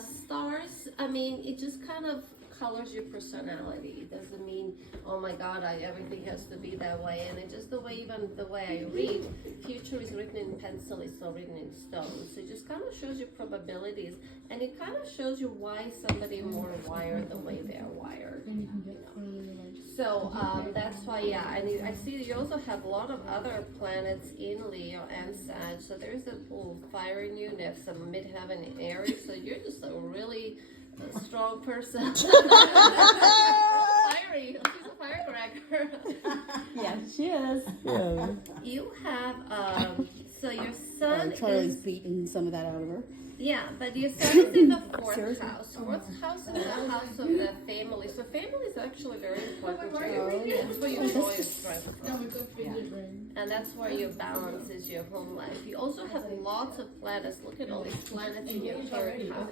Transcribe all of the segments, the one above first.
Stars, I mean, it just kind of colors your personality. It doesn't mean, oh my God, everything has to be that way. And it's just the way, even the way I read, future is written in pencil, it's not written in stone. So it just kind of shows you probabilities, and it kind of shows you why somebody more wired the way they are wired. You know? So that's why, yeah. And I see that you also have a lot of other planets in Leo and Sag. So there's a little fire in you, and you have some midheaven in Aries. So you're just a really strong person. Fiery. She's a firecracker. Yeah, she is. Yeah. You have so your sun Charlie's is beating some of that out of her. yeah, but your sun is in the fourth Seriously? house. Fourth house is the house of the family. So family is actually very important to you. That's where your joy is strength from. And that's where your balance is, your home life. You also have lots of planets. Look at all these planets in your third house.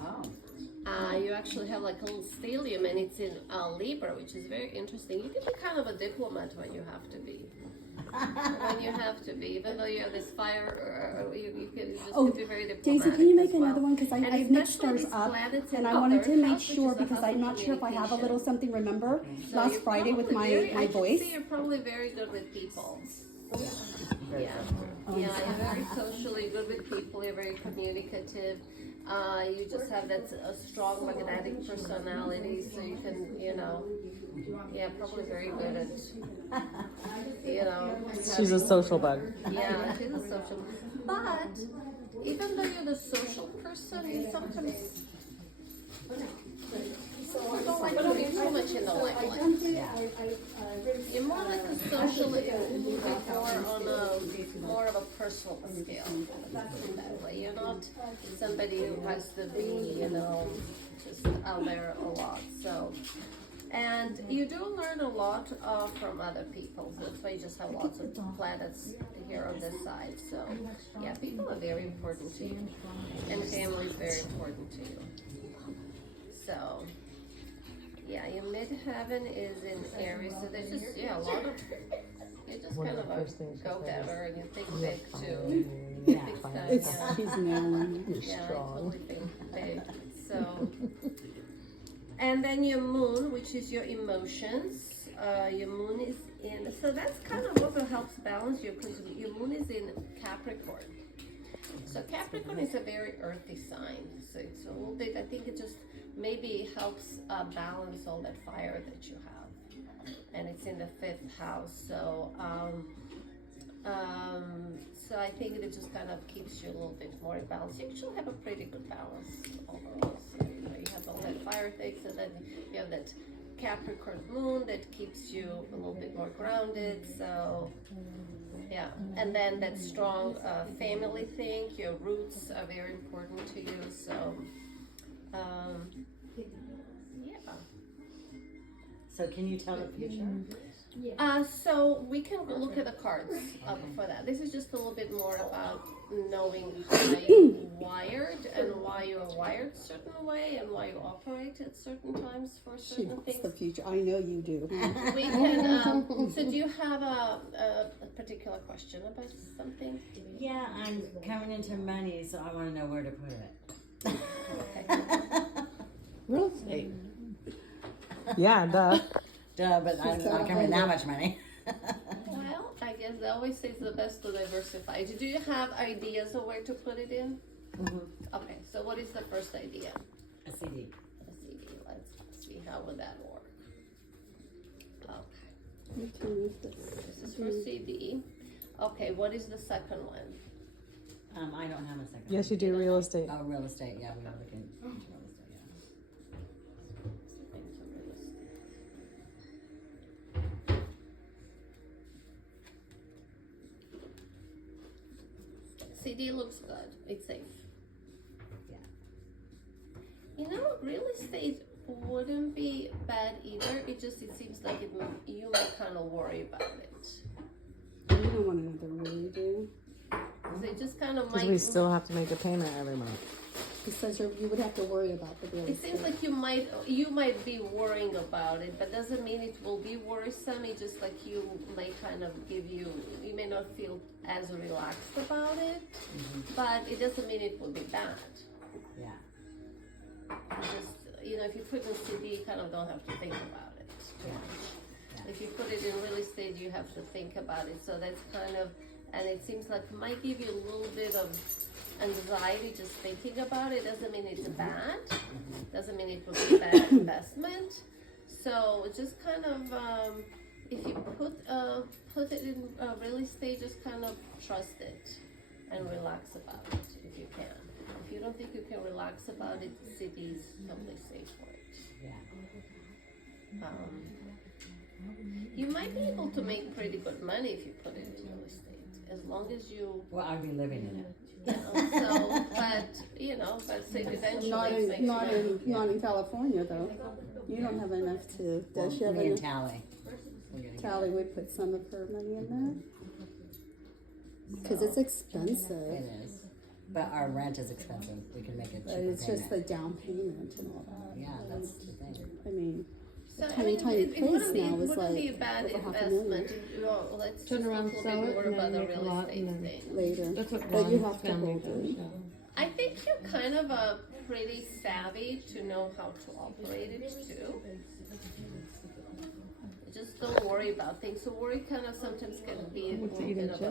Oh. You actually have like a little stellium, and it's in Libra, which is very interesting. You can be kind of a diplomat when you have to be. When you have to be, even though you have this fire, you can just can be very diplomatic. Daisy, can you make as well. another one? Because And I've mixed especially stars these up, planets in and I the wanted to third make house, which sure is the because house I'm of not sure if I have a communication. little something. Remember So last you're Friday with probably my I voice? can see you're probably very good with people. Yeah, Oh, yeah, you're very socially good with people. You're very communicative. You just have that a strong magnetic personality, so you can, yeah, probably very good at, She's a social bug. yeah, she's a social. But even though you're the social person, you sometimes don't like to be too much in the limelight. You're more like a social, more on a more of a personal scale. That way, you're not somebody who has to be, just out there a lot. So. And you do learn a lot from other people. So that's why you just have lots of planets here on this side. So, yeah, people are very important to you. And family is very important to you. So, yeah, your midheaven is in Aries. So there's just, a lot of, you're just kind of a go-getter, and you think big too. You think stuff, She's nailing it. yeah, I totally think big. So. And then your moon, which is your emotions, your moon is in, so that's kind of also helps balance you, because your moon is in Capricorn. So Capricorn is a very earthy sign, so it's a little bit, I think it just maybe helps balance all that fire that you have. And it's in the 5th house, so so I think it just kind of keeps you a little bit more in balance. You actually have a pretty good balance overall. So, you have all that fire things, and then you have that Capricorn moon that keeps you a little bit more grounded. So, yeah. And then that strong family thing, your roots are very important to you. So, yeah. So can you tell the future? So we can look at the cards for that. This is just a little bit more about knowing how you're wired and why you are wired a certain way and why you operate at certain times for She certain wants things. the future. I know you do. We can. So do you have a particular question about something? Yeah, I'm coming into money, so I want to know where to put it. Okay. Real estate. Yeah, duh. Duh, but I'm not coming that much money. Well, I guess they always say it's the best to diversify. Do you have ideas of where to put it in? Mm-hmm. Okay. So what is the first idea? A CD. A CD. Let's see how would that work. Okay. You can use this. This is for CD. Okay, what is the second one? I don't have a second. Yes, you do real estate. Oh, real estate. Yeah, we were looking into real estate. CD looks good. It's safe. Yeah. Real estate wouldn't be bad either. It seems like you might kind of worry about it. You don't want another worry, do you? So it just kind of Because might. we still have to make a payment every month. He says you would have to worry about the real It estate. seems like you might be worrying about it, but doesn't mean it will be worrisome. It just like you may kind of you may not feel as relaxed about it, but it doesn't mean it will be bad. Yeah. know, if you put it in CD, you kind of don't have to think about it too much. If you put it in real estate, you have to think about it. So that's kind of, and it seems like it might give you a little bit of anxiety just thinking about it. Doesn't mean it's bad. Doesn't mean it would be a bad investment. So just kind of, if you put it in real estate, just kind of trust it and relax about it if you can. If you don't think you can relax about it, cities totally safe for it. Yeah. You might be able to make pretty good money if you put it in real estate, as long as you, Well, I'd be living in it. so, but, but say eventually. Not it makes in, not money. in, not in California though. You don't have enough to, does she have Me and enough? Tally. Callie would put some of her money in that. Cause it's expensive. It is. But our rent is expensive. We can make a But cheaper it's just the payment. down payment and all that. Yeah, that's the thing. I mean, So, tiny place it wouldn't be, now is wouldn't be a like bad over investment. Well, let's Turn just around, look a sell little bit it, more and about then the make a real lot, estate and then- thing. later. That's what But you Ron's have to family hold does. it. Yeah. I think you're kind of pretty savvy to know how to operate it too. Just don't worry about things. So worry kind of sometimes can be a What's little eating bit of a,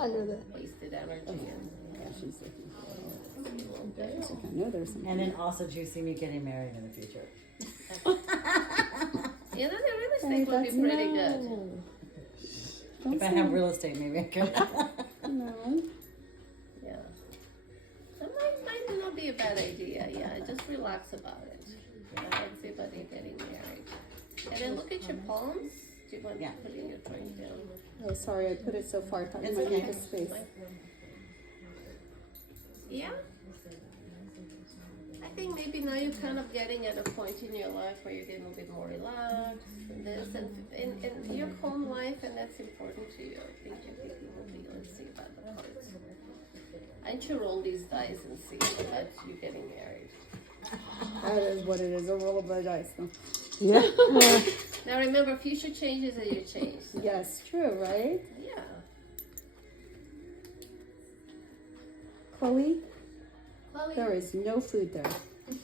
I know that. wasted energy and Yeah, she's looking for a little bit. it. I know there's some. And then also, do you see me getting married in the future? The real estate Hey, would be that's pretty no. good. Don't If I say have real estate, maybe I could. no. Yeah. That might not be a bad idea. Yeah, just relax about it. I don't see about you getting married. And then look at your palms. Do you want Yeah. to put in your drink down? Oh, sorry, I put it so far. I thought you It's might okay. make a space. Yeah. I think maybe now you're kind of getting at a point in your life where you're getting a little bit more relaxed and this and your home life, and that's important to you. I think you will be. Let's see about the cards. I need to roll these dice and see about you getting married. That is what it is. A roll of the dice. Huh? Yeah. Now remember, future changes are your change. So, Yes, true, right? yeah. Chloe, Chloe, there is no food there.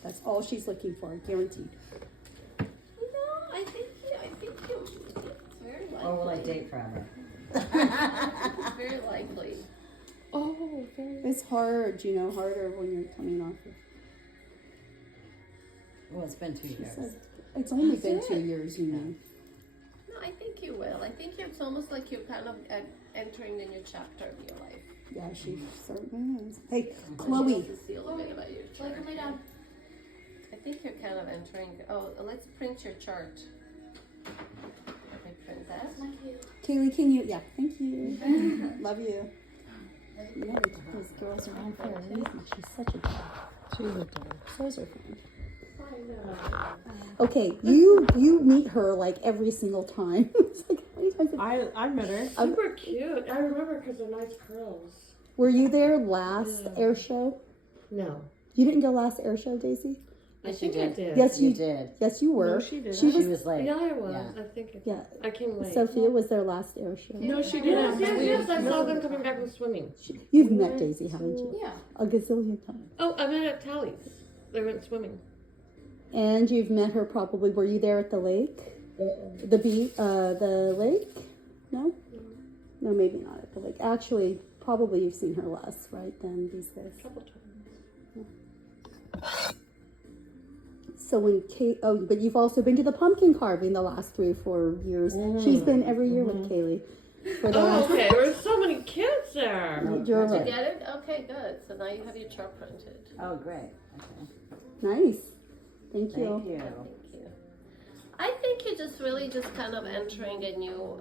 That's all she's looking for, guaranteed. I think you. It's very likely. Or will I date forever? It's very likely. Oh, very. It's hard, harder when you're coming off. Well, it's been 2 She years. said, it's only been That's 2 it. years, No, I think you will. I think it's almost like you're kind of entering the new chapter of your life. Yeah, she certainly is. Hey, You Chloe. get to see a little bit about your chart. I think you're kind of entering. Oh, let's print your chart. Let me print that. Kaylee, can you? Yeah, thank you. Love you. Yeah, those girls around for a reason. She's such a dog. She's a dog. So's her friend. Okay, you meet her like every single time. It's like, how many times I met her. Super cute. I remember because they're nice curls. were you there last air show? No. You didn't go last air show, Daisy? I Yes, think you I did. did. Yes, You you did. Yes, you were. No, she didn't. She She was. was late. Yeah, I was. Yeah. I think it, Yeah, I came late. Sophia was their last air show. No, she didn't. Yes, I saw them coming back from swimming. You've met Daisy, haven't you? Yeah. A gazillion times. Oh, I met at Tally's. They went swimming. And you've met her probably. Were you there at the lake? The the lake? No? No, maybe not at the lake. Actually, probably you've seen her less, right, than these days. A couple times. So when Kate, but you've also been to the pumpkin carving the last 3 or 4 years. She's been every year with Kaylee. For the Oh, last, okay. There were so many kids there. you're Did you right. get it? Okay, good. So now you have your chart printed. Oh, great. Okay. Nice. Thank you. Thank you. Thank you. I think you're just really just kind of entering a new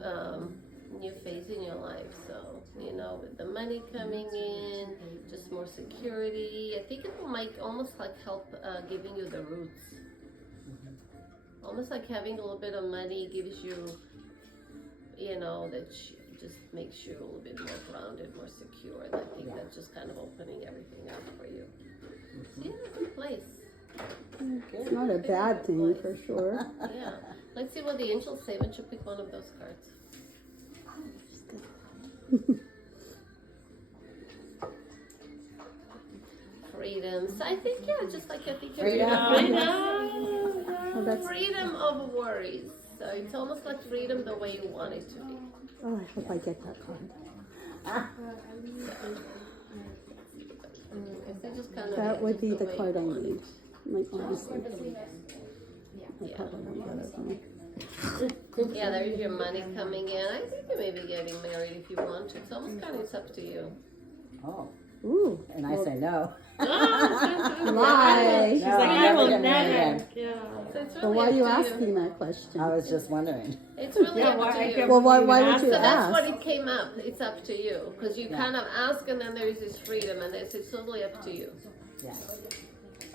phase in your life. So, with the money coming in, just more security. I think it might almost like help giving you the roots. Almost like having a little bit of money gives you, that just makes you a little bit more grounded, more secure. And I think that's just kind of opening everything up for you. So you're in a good place. It's not a bad thing for sure. Yeah. Let's see what the angels say. Why don't you pick one of those cards? Freedom. So I think, just like I think you're Freedom. Freedom. Oh, that's. Freedom of worries. So it's almost like freedom the way you want it to be. Oh, I hope I get that card. If they just kind of That would just be the the way card I you want need. it. Like honestly, I Yeah. probably don't get it. Though. Yeah, there's your money coming in. I think you may be getting married if you want to. It's almost kind of it's up to you. Oh, Ooh. and I say no. Lie. She's No, like, I'm I never will getting married never. again. Yeah. So it's really Well, why are up you to asking that question? I was just wondering. It's really Yeah, up why- to I you. can't Well, why believe would asked you So that's ask? what it came up. It's up to you because you Yeah. kind of ask, and then there is this freedom, and it's totally up to you. Yeah.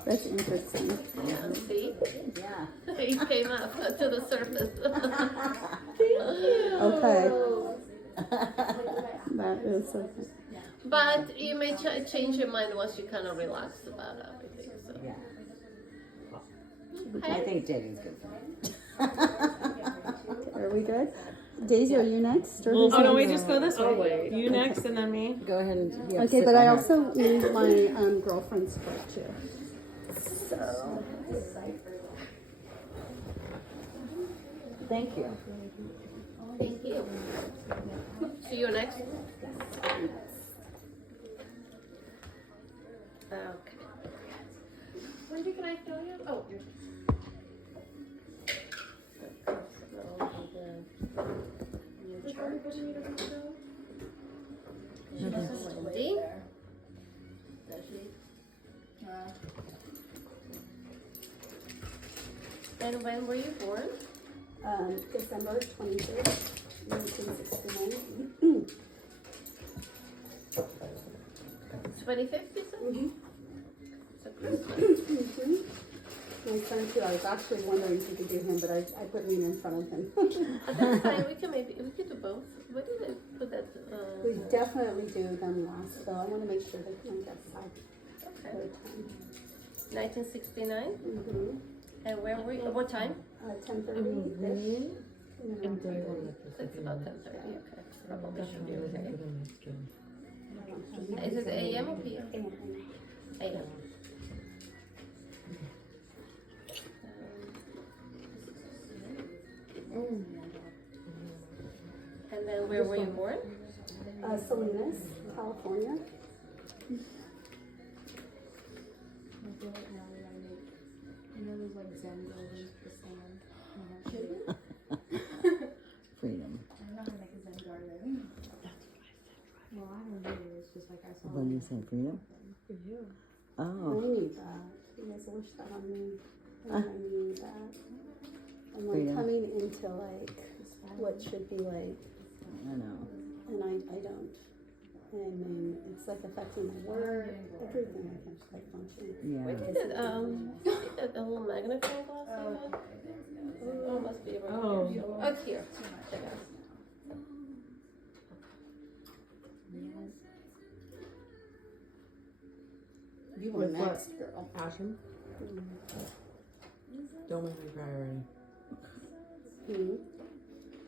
That's interesting. Yeah, see, Yeah. it came up to the surface. Okay. That is okay. But you may change your mind once you kind of relax about everything. So. Yeah. I Okay. think dating's good for me. Are we good? Daisy, are you next? Or Well, who's oh, don't we next? just go this Oh, way? wait. You next and then me? Go ahead and. yeah, Okay, sit but by I her. also need my girlfriend's card too. So. Thank you. Thank you. See you next. Okay. Wendy, can I fill you? Oh. Wendy? And when were you born? December 23rd, 1969. 25th, you said? Mhm. So Christmas. Mhm. My son too. I was actually wondering if you could do him, but I put me in front of him. That's fine. We could do both. Where did I put that? We definitely do them last, so I want to make sure they come that side Okay. at a time. 1969. Mm-hmm. And where were you? What time? 10:30. It's about 10:30. Okay. Probably should be okay. Is it AM or PM? AM. And then where were you born? Salinas, California. Freedom. When you say freedom? I Oh, need that. You guys wish that on me. I need that. I'm like Freedom. coming into like what should be like, I know. and I don't. And then it's like affecting my work, everything I can just like function. Yeah. Where did it, a little magnifying glass you had? Oh, it must be right Oh. here. Oh, it's here. Check it out. You were With what? next, girl. Passion? Don't make me cry already.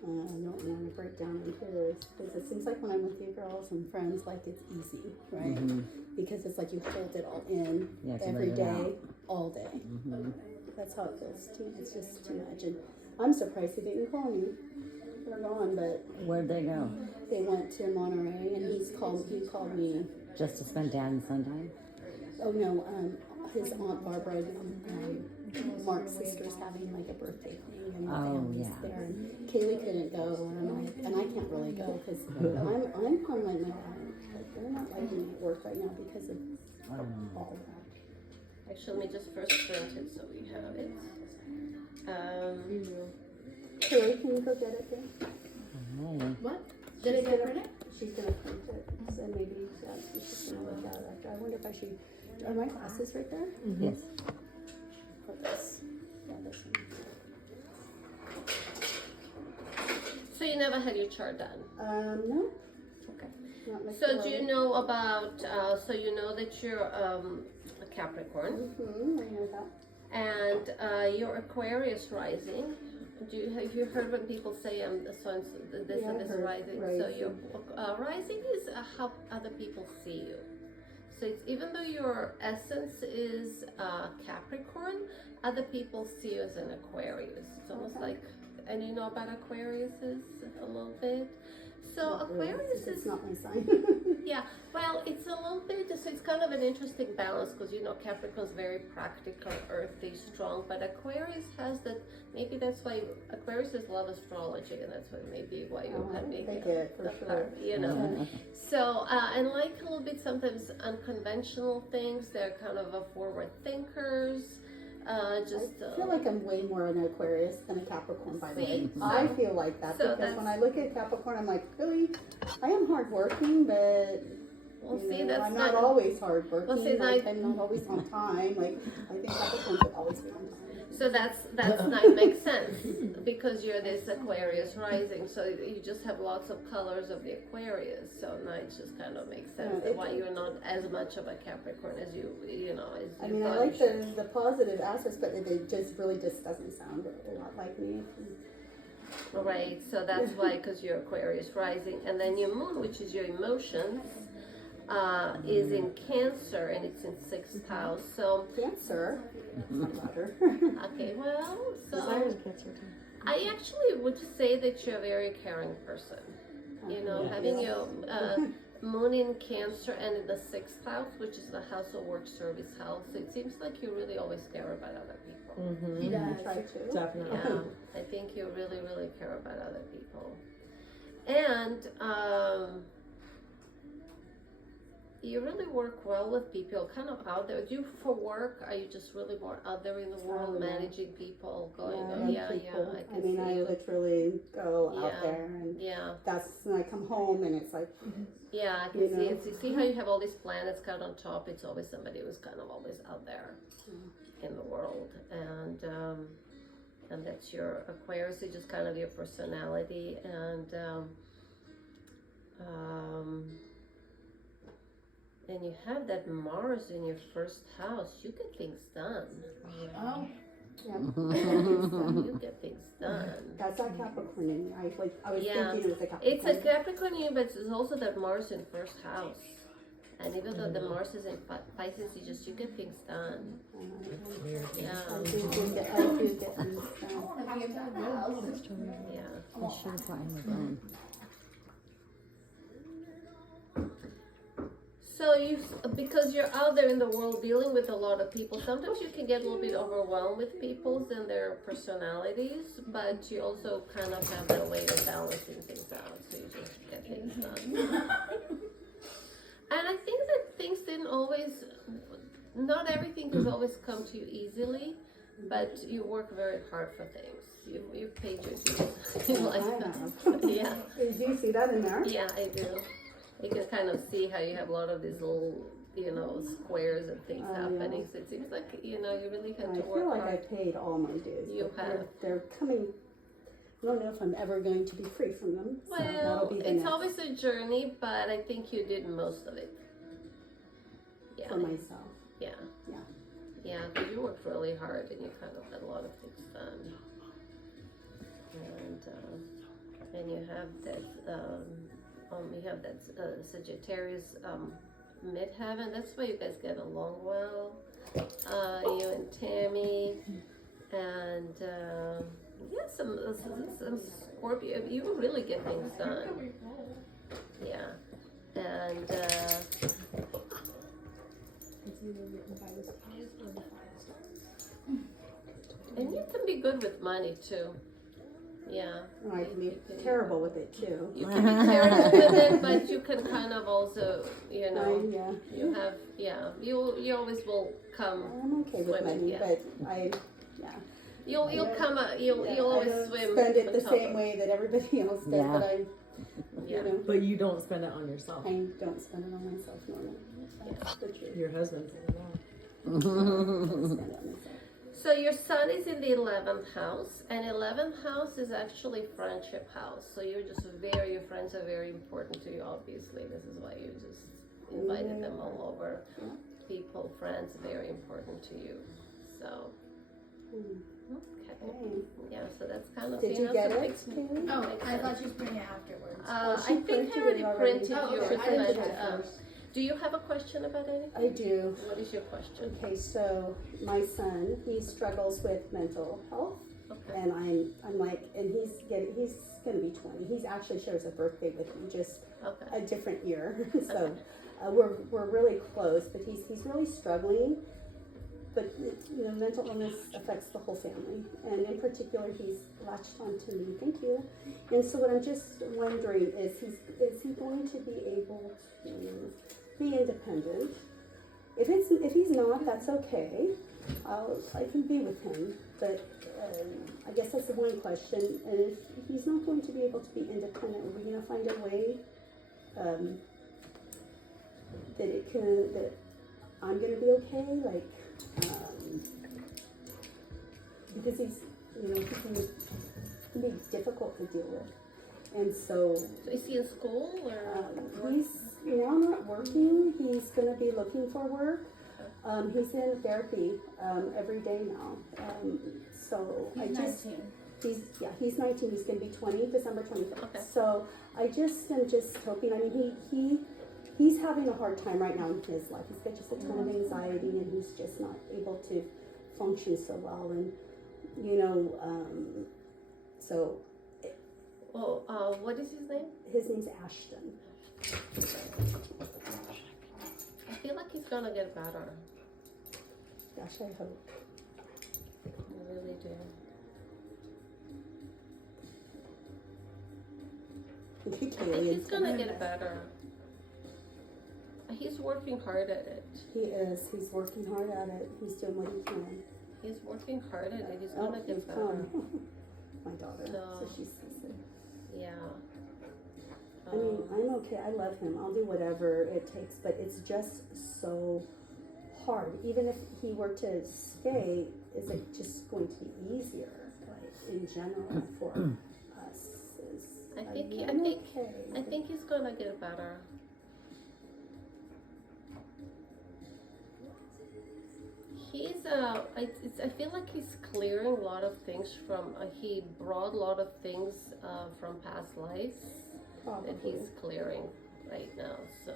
I don't want to break down in tears because it seems like when I'm with you girls and friends, like it's easy, right? Mhm. Because it's like you hold it all in You have to every let it day, out. all day. Mhm. That's how it feels too. It's just too much. And I'm surprised he didn't call me. They're gone, but Where'd they go? they went to Monterey, and he called me. Just to spend dad and son time? Oh no, his aunt Barbara, Mark's sister's having like a birthday thing, and the Oh, family's yeah. there. And Kaylee couldn't go, and I can't really go because I'm permanently out. But they're not letting me work right now because of all that. Actually, let me just first print it so we have it. Kaylee, can you go get it then? Hey. Did it get print it? She's gonna print it, so maybe she's gonna look at it after. I wonder if I should. Are my glasses right there? Yes. Or this? Yeah, this one. So you never had your chart done? No. Okay. Not like So do you know about, so you know that you're a Capricorn Mm-hmm, I know that. and your Aquarius rising. Have you heard when people say the sun, this Yeah, and I've this heard rising? So rising. your rising is how other people see you. So it's, even though your essence is Capricorn, other people see you as an Aquarius. It's almost like, and you know about Aquariuses a little bit. So Not really, Aquarius since is, it's not my sign. yeah, well, it's a little bit, so it's kind of an interesting balance because you know Capricorn's very practical, earthy, strong, but Aquarius has that, maybe that's why Aquarius love astrology, and that's why maybe why you Oh, have I maybe think it, for sure. you know. So, and like a little bit sometimes unconventional things, they're kind of a forward thinkers. Just I feel like I'm way more an Aquarius than a Capricorn, by the way. See? I feel like that So because when that's- I look at Capricorn, I'm like, really? I am hardworking, but well, you see, know, that's I'm not always hardworking. Well, see, like, that- I'm not always on time. Like, I think Capricorn should always be on time. so that's nice, makes sense because you're this Aquarius rising, so you just have lots of colors of the Aquarius. So night just kind of makes sense Yeah, why you're not as much of a Capricorn as you know as I you mean, I thought like you should. the positive aspects, but it just really just doesn't sound a lot like me. Right, so that's why, because you're Aquarius rising, and then your moon, which is your emotions, is in Cancer, and it's in 6th house. So, Cancer, butter. okay, well, Desires so Cancer too. I actually would say that you're a very caring person. You know, Yeah. having your moon in Cancer and in the 6th house, which is the house of work service house, it seems like you really always care about other people. Mm-hmm. I try to. Definitely. Yeah, I think you really, really care about other people. And you really work well with people, kind of out there. Do you, for work, are you just really more out there in the world, Oh, yeah. managing people, going, I oh, love yeah, people. I I can mean, see I you. literally go Yeah. out there, and Yeah, that's when I come home, and it's like, yeah, I can You see know? it. You see how you have all these planets kind of on top? It's always somebody who's kind of always out there in the world. And that's your Aquarius, it's just kind of your personality. And you have that Mars in your 1st house. You get things done. yeah. You get things done. That's not Capricorn in me. I was Yeah. thinking it was a Capricorn. It's a Capricorn in you, but it's also that Mars in 1st house. And even though the Mars is in Pisces, you get things done. Yeah, I do get things done. yeah. I should have brought him a gun. So because you're out there in the world dealing with a lot of people, sometimes you can get a little bit overwhelmed with people's and their personalities, but you also kind of have that way of balancing things out, so you just get things done. And I think that things didn't always, not everything has always come to you easily, but you work very hard for things. You've paid your dues in life. Yeah. Did you see that in there? Yeah, I do. You can kind of see how you have a lot of these little, squares and things Oh, happening. yeah. So it seems like, you really had I to feel work like I hard. paid all my dues. You but have. They're coming. I don't know if I'm ever going to be free from them. So that'll Well, be the it's next always a journey, but I think you did most of it. Yeah. for myself. Yeah. Yeah. Yeah, because you worked really hard and you kind of had a lot of things done. And you have that Sagittarius midheaven. That's why you guys get along well. You and Tammy, and some Scorpio. You really get things done. Yeah, and you can be good with money too. Yeah. Oh, I can be terrible with it too. You can be terrible with it, but you can kind of also, Yeah. you have, you always will come. I'm okay with Swimming, money, yeah. but You'll come. You'll I always don't swim. spend it the on top same of- way that everybody else does. Yeah. But Yeah. But you don't spend it on yourself. I don't spend it on myself normally. That's the truth. Your husband said that. I don't spend it on myself. So your sun is in the 11th house, and 11th house is actually friendship house. So your friends are very important to you. Obviously, this is why you just invited them all over. People, friends, very important to you. So. Okay. Hey. Yeah, so that's kind of. Did you get so it, makes- Kaylee? Oh, makes I sense. thought she was putting it afterwards. Oh, she I think I printed already it already. printed Oh, yours. okay. I didn't but, check first. Do you have a question about anything? I do. What is your question? Okay, so my son, he struggles with mental health, Okay. and I'm like, and he's gonna be 20. He's actually shares a birthday with me, just Okay. a different year. So we're really close, but he's really struggling. But you know, mental illness affects the whole family, and in particular, he's latched onto me. Thank you. And so what I'm just wondering is he going to be able to be independent? If he's not, that's okay. I can be with him. But I guess that's the one question. And if he's not going to be able to be independent, are we going to find a way that I'm going to be okay? Like, because he's, you know, he can be difficult to deal with. And so So is he in school or? he's now not working. He's going to be looking for work. He's in therapy every day now. So He's I just 19. he's 19. He's going to be 20 December 25th. Okay. So I just am just hoping. I mean, he's having a hard time right now in his life. He's got just a ton of anxiety, and he's just not able to function so well. And you know, so Well, what is his name? his name's Ashton. I feel like he's gonna get better. Gosh, I hope. I really do. I think he's gonna get better. He's working hard at it. He is. He's working hard at it. He's doing what he can. He's working hard at it. He's Oh, gonna he's get better. calling. My daughter. No. So she sees it. Yeah. I mean, I'm okay. I love him. I'll do whatever it takes, but it's just so hard. Even if he were to stay, is it just going to be easier, like in general for us? I think I'm I okay. think he's gonna get better. He's I feel like he's clearing a lot of things from he brought a lot of things from past lives that Probably. he's clearing right now. So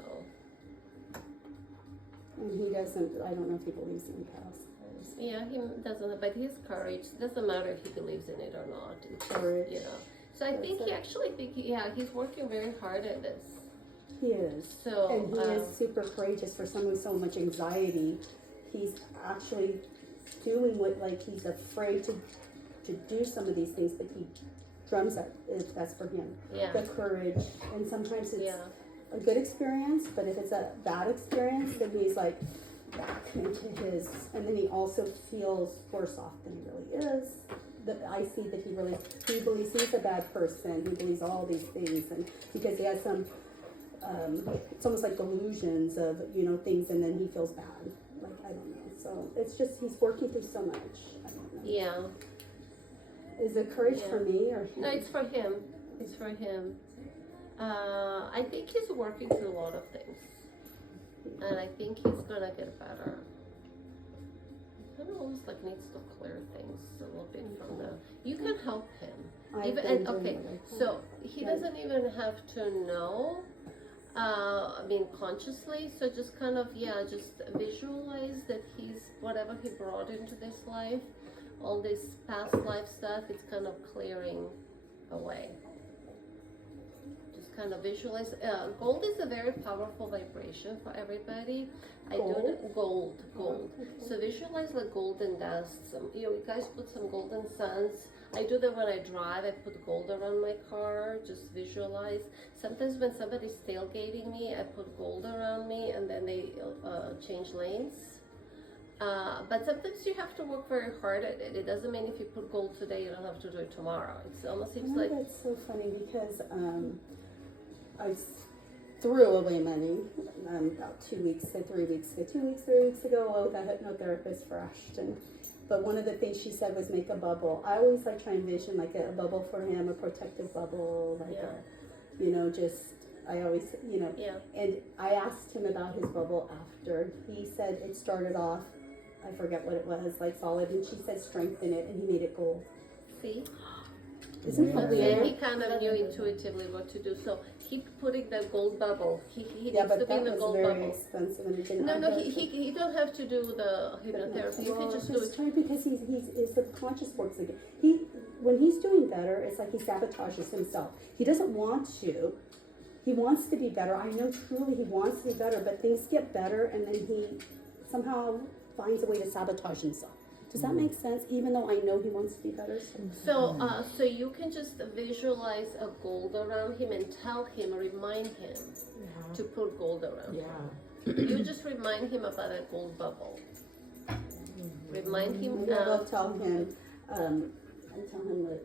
And he doesn't. I don't know if he believes in past lives. yeah, he doesn't. But his courage doesn't matter if he believes in it or not. It's just, Courage. you know. So I think he's working very hard at this. He is. So And he is super courageous for someone with so much anxiety. He's actually doing what, like, he's afraid to do some of these things, but he drums it if that's for him. yeah, The courage, and sometimes it's yeah, a good experience, but if it's a bad experience, then he's like back into his, and then he also feels worse off than he really is. I see that he believes he's a bad person. He believes all these things, and because he has some, it's almost like delusions of, you know, things, and then he feels bad. Like, I don't know. So it's just, he's working through so much. I don't know. yeah. Is it courage Yeah. for me or him? No, it's for him. It's for him. I think he's working through a lot of things, and I think he's gonna get better. He kind of almost like needs to clear things a little bit from the. You can help him. I've Even been and doing okay, what I can. so he doesn't even have to know. I mean, consciously. So just kind of just visualize that he's whatever he brought into this life, all this past life stuff. It's kind of clearing away. Just kind of visualize. Gold is a very powerful vibration for everybody. Gold. So visualize the golden dust. You guys put some golden suns. I do that when I drive. I put gold around my car. Just visualize. Sometimes when somebody's tailgating me, I put gold around me, and then they change lanes. But sometimes you have to work very hard at it. It doesn't mean if you put gold today, you don't have to do it tomorrow. It almost seems like That's so funny because I threw away money about 3 weeks ago with a hypnotherapist for Ashton. But one of the things she said was make a bubble. I always like try and envision like a bubble for him, a protective bubble, like Yeah. a, you know, just I always, you know. yeah. And I asked him about his bubble after. He said it started off, I forget what it was, like solid, and she said strengthen it, and he made it gold. See? Isn't that Yeah, weird? he kind of knew intuitively what to do. So keep putting that gold bubble. He Yeah, needs but to be in that the was gold very bubble. expensive and it didn't. No, I no, got he don't have to do the hypnotherapy. You can just do it. Try because his subconscious works again. When he's doing better, it's like he sabotages himself. He doesn't want to. He wants to be better. I know truly he wants to be better, but things get better and then he somehow finds a way to sabotage himself. Does that make sense? Even though I know he wants to be better. So you can just visualize a gold around him and tell him, remind him to put gold around him. Yeah. You just remind him about a gold bubble. Remind him. Maybe I'll tell him. I tell him that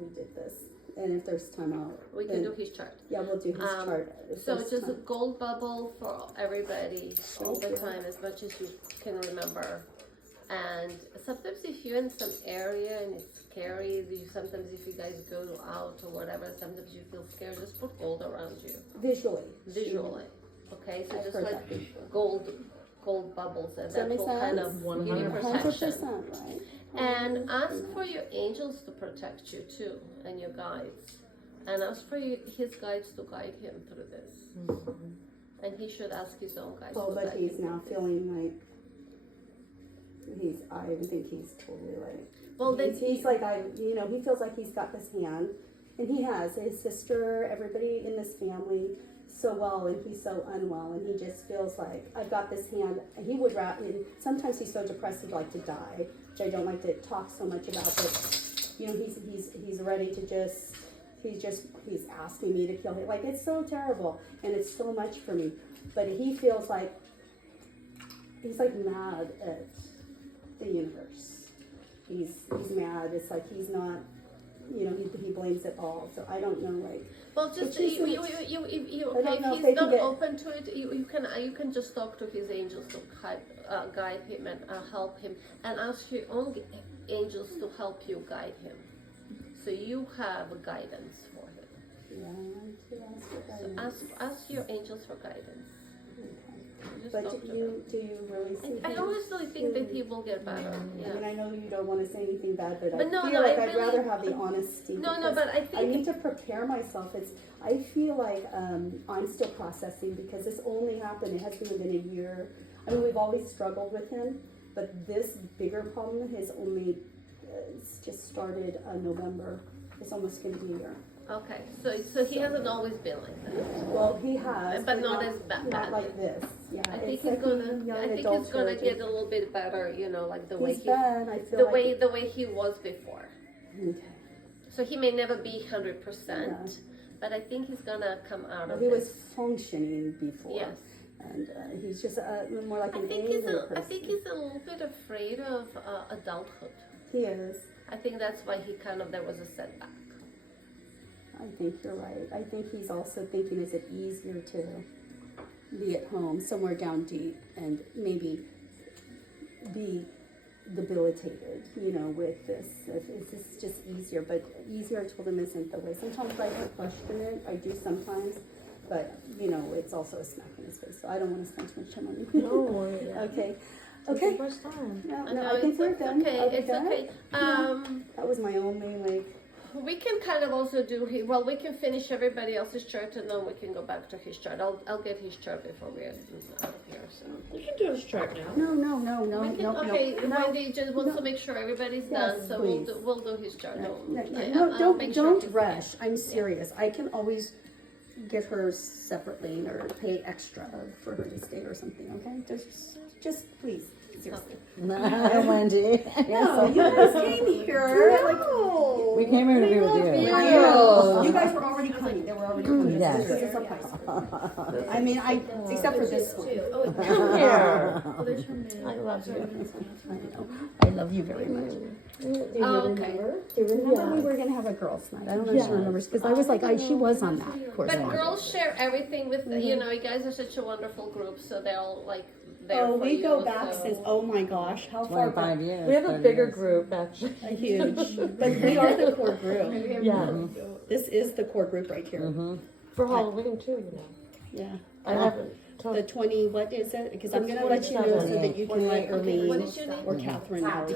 we did this, and if there's time out, We can do his chart. Yeah, we'll do his chart. if So there's just a time. gold bubble for everybody all the Thank you. time, as much as you can remember. And sometimes if you're in some area and it's scary, sometimes if you guys go out or whatever, sometimes you feel scared, just put gold around you, visually. visually. Okay, so I've just heard like that. gold bubbles, and Does that that make will kind sense? of give you 100%, protection. right? And ask for your angels to protect you too, and your guides. And ask for his guides to guide him through this. And he should ask his own guides Well, to but guide he's him. now feeling like I think he's totally like. Well, then He's like he feels like he's got this hand, and he has his sister, everybody in this family so well, and he's so unwell, and he just feels like I've got this hand. And he would and sometimes he's so depressed he'd like to die, which I don't like to talk so much about. But he's ready to just. He's asking me to kill him. Like, it's so terrible, and it's so much for me. But he feels like he's like mad at the universe. He's mad. It's like he's not. He blames it all. So I don't know. Like, well, just But you you, see, you, I don't if know if he's they can not get- open to it, you can just talk to his angels to guide him and help him, and ask your own angels to help you guide him. So you have a guidance for him. yeah, I like to ask for So guidance. ask your angels for guidance. Just But talk to do them. you really see? I honestly think that he will get better. I mean, Yeah. I know you don't want to say anything bad, but But I no, feel no, like I I'd really- rather have the honesty. No, no, because but I think need to prepare myself. I feel like I'm still processing because this only happened. It hasn't even been a year. I mean, we've always struggled with him, but this bigger problem has only it's just started November. It's almost going to be a year. Okay, so he hasn't always been like that. Well, he has, But not as bad. Not like this. Yeah, I think it's he's like gonna. young I think adult he's gonna children. get a little bit better. Like the way He's been. I feel like the way he was before. Okay. So he may never be 100%, Yeah. but I think he's gonna come out Well, of he it. was functioning before. Yes. And he's just more like I an think angry he's person. I think he's a little bit afraid of adulthood. He is. I think that's why there was a setback. I think you're right. I think he's also thinking, is it easier to be at home, somewhere down deep, and maybe be debilitated, with this. If it's just easier, but easier, I told him, isn't the way. Sometimes I question it. I do sometimes. But, it's also a smack in his face. So I don't want to spend too much time on you. No, Okay. Take Okay. too much time. No, I think we're done. Okay, Are we it's done? okay. That was my only, We can kind of also do, we can finish everybody else's chart and then we can go back to his chart. I'll get his chart before we're out of here, so. You can do this chart now. No. We can, okay, Wendy just wants to make sure everybody's done, Yes, so please. we'll do his chart. No, I'll make sure don't he's- rush. I'm serious. I can always get her separately or pay extra for her to stay or something, okay? Just please, seriously. Wendy. No, you guys came here. Like, We came here to be with you. I know. You guys were already coming. They were already coming. Yes. This is a surprise. I mean, except for this one. Come here. I I love you. know. I love you very much. Do you Okay. remember? Do you remember we were going to have a girls' night? I don't know if she remembers because I was like, she was on that course. But girls share everything with, you guys are such a wonderful group, so they'll there Oh, for we you, go back so- since, oh my gosh, how far 25 back? years. We have a 30 bigger years. group, actually. Huge. But we are the core group. Yeah. This is the core group right here. For Halloween too, Yeah. I haven't. The 20, what is it? Because I'm gonna let you know so that you can let Okay, what Erlene is your name? or Catherine know.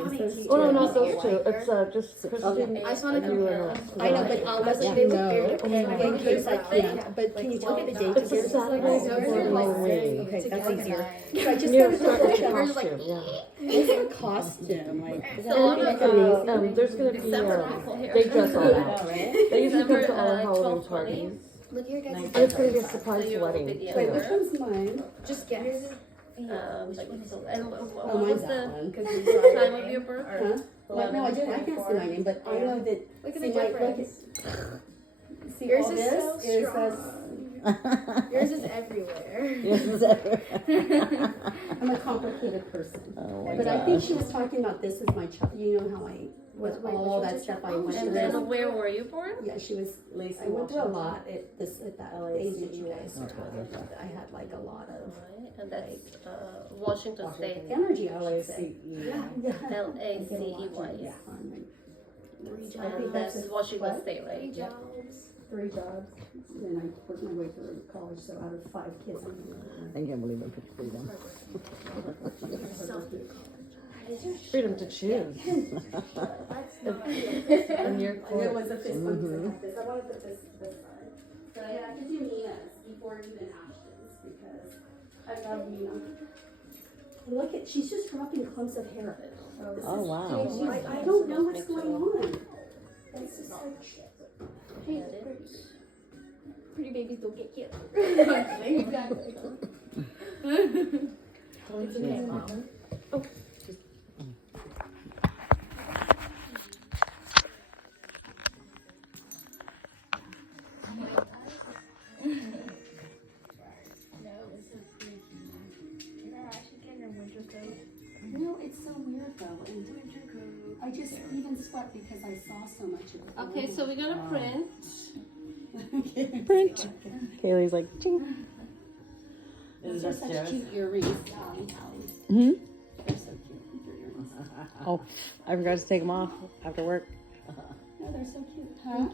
Oh no, not those two. It's just Christine. I just wanna and you compare. and I know, but I'll let you know in case I can't. But can you tell me the date It's a again? Saturday before Halloween. Okay, that's easier. So I just You gotta start double with the check. costume, yeah. What's the costume? Like, is that So, like amazing? There's gonna be, December people here. they dress all out. Right? They usually come to all our December, Halloween 12:20. parties. Look here, guys. And it's gonna be a So surprise your wedding. video. Wait, which one's mine? Just guess. And what Oh, was mine's the that one. time of your birth? Huh? Well, no, I didn't. I can't see my name, but I know that. Look at see, the my, difference. see, Yours all is this so is strong. Yours is everywhere. I'm a complicated person. Oh my But I think gosh. she was talking about this is my child. You know how I, with all that stuff I went And then through. where were you born? Yeah, she was. I went through a lot at that age that you guys are talking about. I had like a lot of Right, and that's Washington State. energy. I would say. Yeah. LACEY. Yeah. I And think that's that's Washington what? State, right? Yeah. 3 jobs. Then I worked my way through college, so out of 5 kids, I can't believe I picked freedom. Freedom to choose. And your There was a fist bump. I wanted to this side. So I had to do Nina's before even Ashton's because I love Nina. Look at, she's just dropping clumps of hair. Oh, wow. I don't know what's going on. It's just like, Pretty babies don't get killed. Exactly. It's okay, Mom. no, it's so weird though. And I just even sweat because I saw so much of it. Okay, so we're gonna print. Print. Kaylee's like, ching. Those are such cute earrings, Callie. Hmm? They're so cute. Your earrings. Oh, I forgot to take them off after work. No, they're so cute. Huh?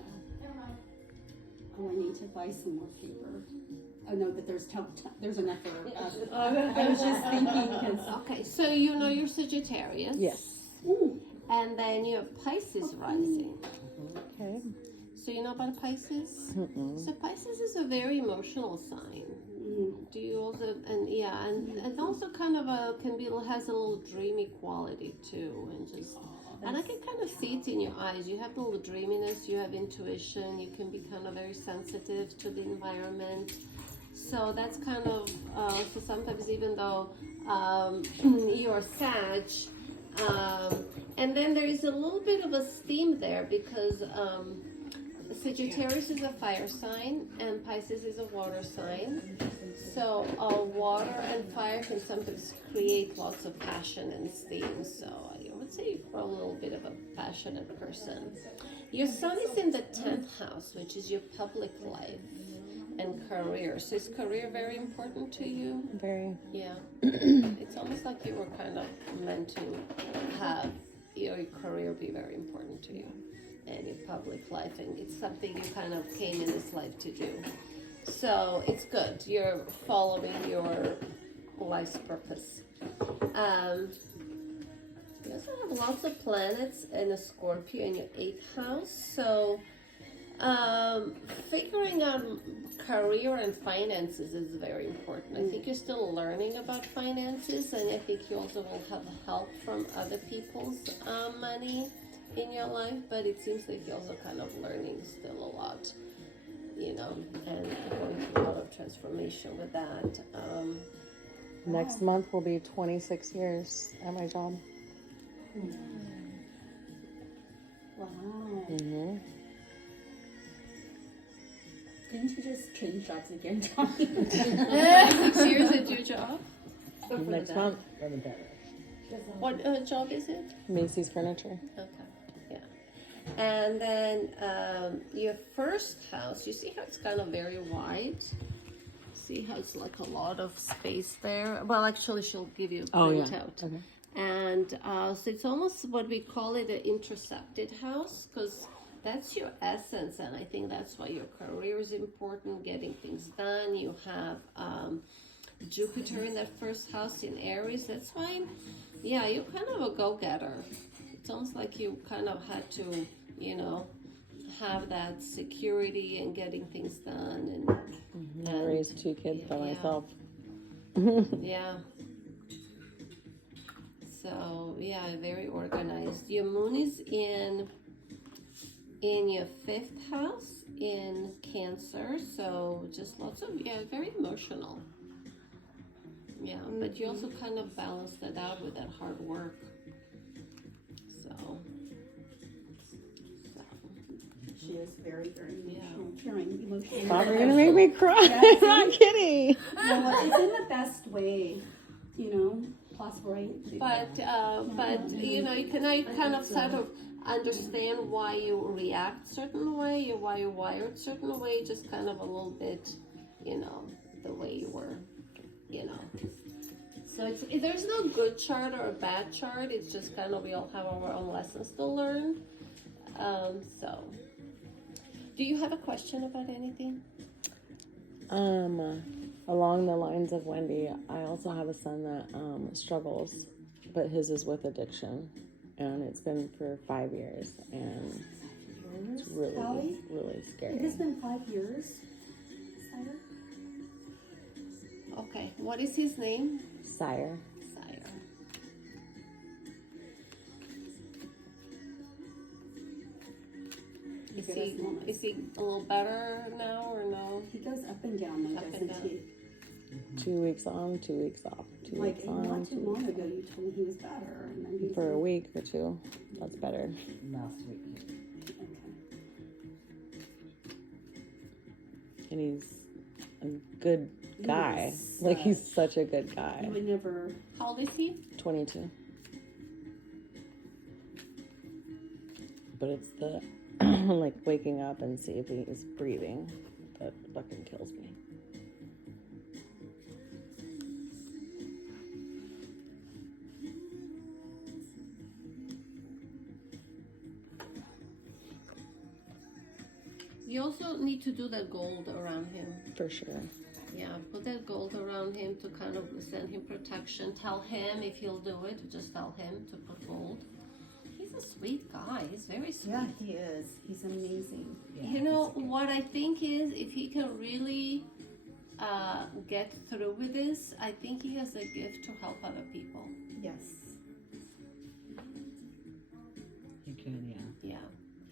Oh, I need to buy some more paper. Oh no, but there's enough for us. I was just thinking because Okay, so you know you're Sagittarius. Yes. And then you have Pisces rising. Okay. So you know about Pisces? So Pisces is a very emotional sign. Do you also and also kind of has a little dreamy quality too, and I can kind of see it in your eyes. You have a little dreaminess, you have intuition, you can be kind of very sensitive to the environment. So that's kind of so sometimes even though you're Sag, and then there is a little bit of a steam there because Sagittarius is a fire sign and Pisces is a water sign. So water and fire can sometimes create lots of passion and steam. So I would say you're a little bit of a passionate person. Your sun is in the 10th house, which is your public life and career. So is career very important to you? Very. Yeah. It's almost like you were kind of meant to have your career be very important to you and your public life, and it's something you kind of came in this life to do. So it's good. You're following your life's purpose. You also have lots of planets in a Scorpio in your 8th house. So figuring out career and finances is very important. I think you're still learning about finances, and I think you also will have help from other people's money in your life, but it seems like you're also kind of learning still a lot, you know, and going through a lot of transformation with that. Next month will be 26 years at my job. wow. Mm-hmm. Didn't you just change jobs again, Tommy? 6 years at your job? Next month, What job is it? Macy's Furniture. Okay, yeah. And then your first house, you see how it's kind of very wide? See how it's like a lot of space there? Well, actually, she'll give you a printout. Okay. And so it's almost what we call it an intercepted house, because that's your essence, and I think that's why your career is important, getting things done. You have Jupiter in that first house in Aries. That's why, yeah, you're kind of a go-getter. It's almost like you kind of had to, you know, have that security and getting things done I raised 2 kids by Yeah. myself. yeah. So yeah, very organized. Your moon is in your 5th house in Cancer, so just lots of very emotional. Yeah, but you also kind of balanced it out with that hard work. So She is very, very emotional, caring, emotional. Stop, you're gonna make me cry. I'm not kidding. No, it's in the best way, you know, possible, right? but you know, you can now kind of sort of understand why you react certain way, or why you're wired certain way, just kind of a little bit, you know, the way you were, you know. So there's no good chart or a bad chart. It's just kind of we all have our own lessons to learn. So, do you have a question about anything? Along the lines of Wendy, I also have a son that struggles, but his is with addiction, and it's been for 5 years, and it's really, Callie? really scary. It has been 5 years, Sire. Okay, what is his name? Sire. Sire. Is he a little better now or no? He goes up and down, though, Up and doesn't down. he? 2 weeks on, 2 weeks off. 2 Like, weeks on, not 2 too weeks long ago, you told me he was better, and then he's for a week or 2. That's better. Last week. And he's a good guy. Yes. Like, he's such a good You guy. would never. How old is he? 22. But it's the like waking up and see if he's breathing that fucking kills me. You also need to do that gold around him. For sure. Yeah, put that gold around him to kind of send him protection. Tell him if he'll do it, just tell him to put gold. He's a sweet guy. He's very sweet. Yeah, he is. He's amazing. You know, what I think is if he can really get through with this, I think he has a gift to help other people. Yes. You can, yeah. Yeah.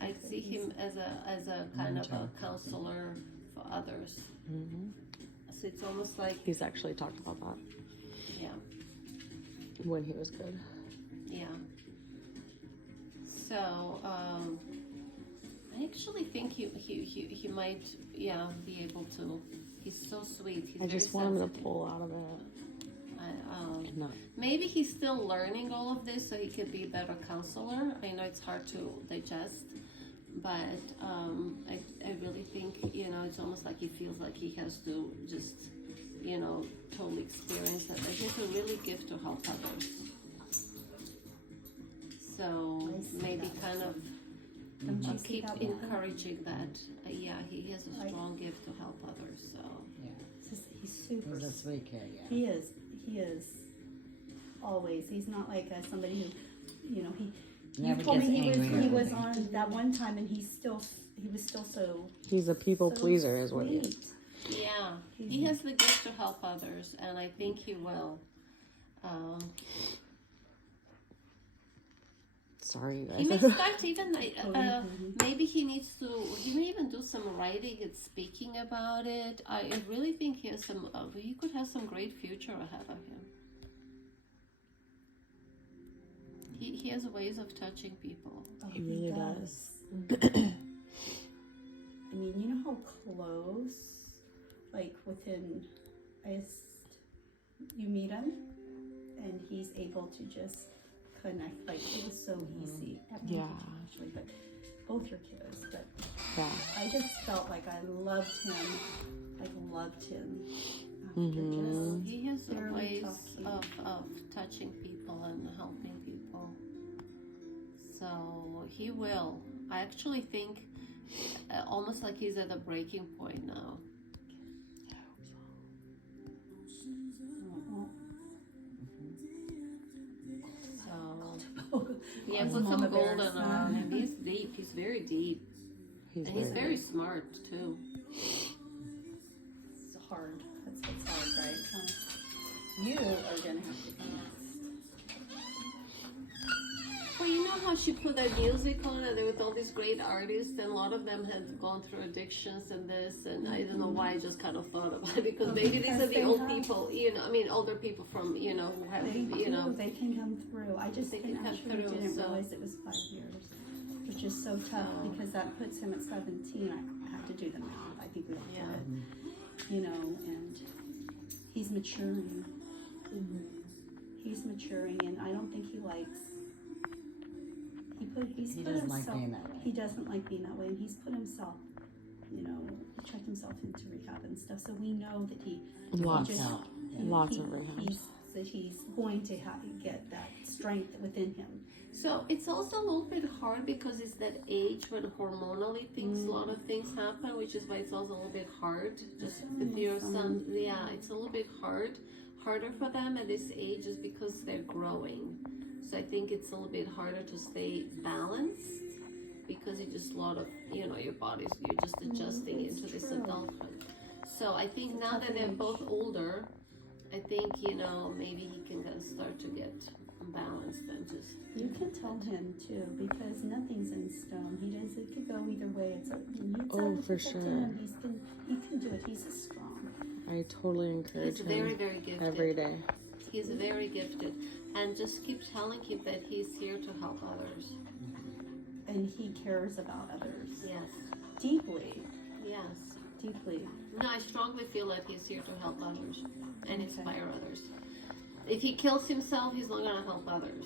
I see him as a kind of a counselor for others. Hmm. So it's almost like, He's actually talked about that yeah, when he was good. yeah. So I actually think he might, yeah, be able to. He's so sweet. He's I just very want him to sensitive. pull out of it. Not. Maybe he's still learning all of this, so he could be a better counselor. I know it's hard to digest, but I really think, you know, it's almost like he feels like he has to just, you know, totally experience that. But he has a really gift to help others. So I see maybe that. kind of Don't you see keep that with him? encouraging that. Yeah, he has a strong gift to help others. So. He's super. He's a sweet kid, yeah. He is. He is. Always. He's not like somebody who, you know, he. Never You told me gets angry or he was anything. on that one time, and he was still so. He's a people so pleaser, is what he is. sweet. Yeah, he has the gift to help others, and I think he will. Sorry, you He may guys. start even, maybe he needs to, he may even do some writing and speaking about it. I really think he has some, he could have some great future ahead of him. He has ways of touching people. Oh, He really does. I mean, you know how close, like within, you meet him, and he's able to just connect. Like it was so easy. Yeah. Actually, but both your kiddos. But Yeah. I just felt like I loved him. After Mhm. just He has barely ways talking. of touching people and helping people. So he will. I actually think almost like he's at a breaking point now. Yeah, Us put some mama gold bears. on him. He's deep. He's very deep. He's And he's very very smart, too. It's hard. That's what's hard, right? You are gonna have to be next. Well, you know how she put that music on and there with all these great artists, and a lot of them had gone through addictions and this, and I don't know why I just kind of thought about it, because maybe these are the old people, you know, I mean, older people from, you know, who have, They you know. they can come through. I just They can come actually through, didn't so- realize it was 5 years, which is so tough because that puts him at 17. I have to do the math. I think we all Yeah. did. You know, and he's maturing. He's maturing, and I don't think he likes. He's He put doesn't like himself. being that way. He doesn't like being that way, and he's put himself, you know, checked himself into rehab and stuff. So we know that he Lots. just- Help. Lots of rehabs. he's going to get that strength within him. So it's also a little bit hard because it's that age when hormonally things, a lot of things happen, which is why it's also a little bit hard. Just with your son, yeah, it's a little bit harder for them at this age is because they're growing. So I think it's a little bit harder to stay balanced because you just a lot of, you know, your body's, you're just adjusting it's into this true. adulthood. So I think now that they're both older, I think, you know, maybe he can kind of start to get balanced and just. You can tell him too, because nothing's in stone. It could go either way. It's up for it's up to sure. him. He can do it. He's a strong. I totally encourage He's very, him very gifted. every day. He's very gifted. And just keep telling him that he's here to help others. And he cares about others Yes. deeply, Yes. deeply. No, I strongly feel that he's here to help others and inspire others. If he kills himself, he's not going to help others.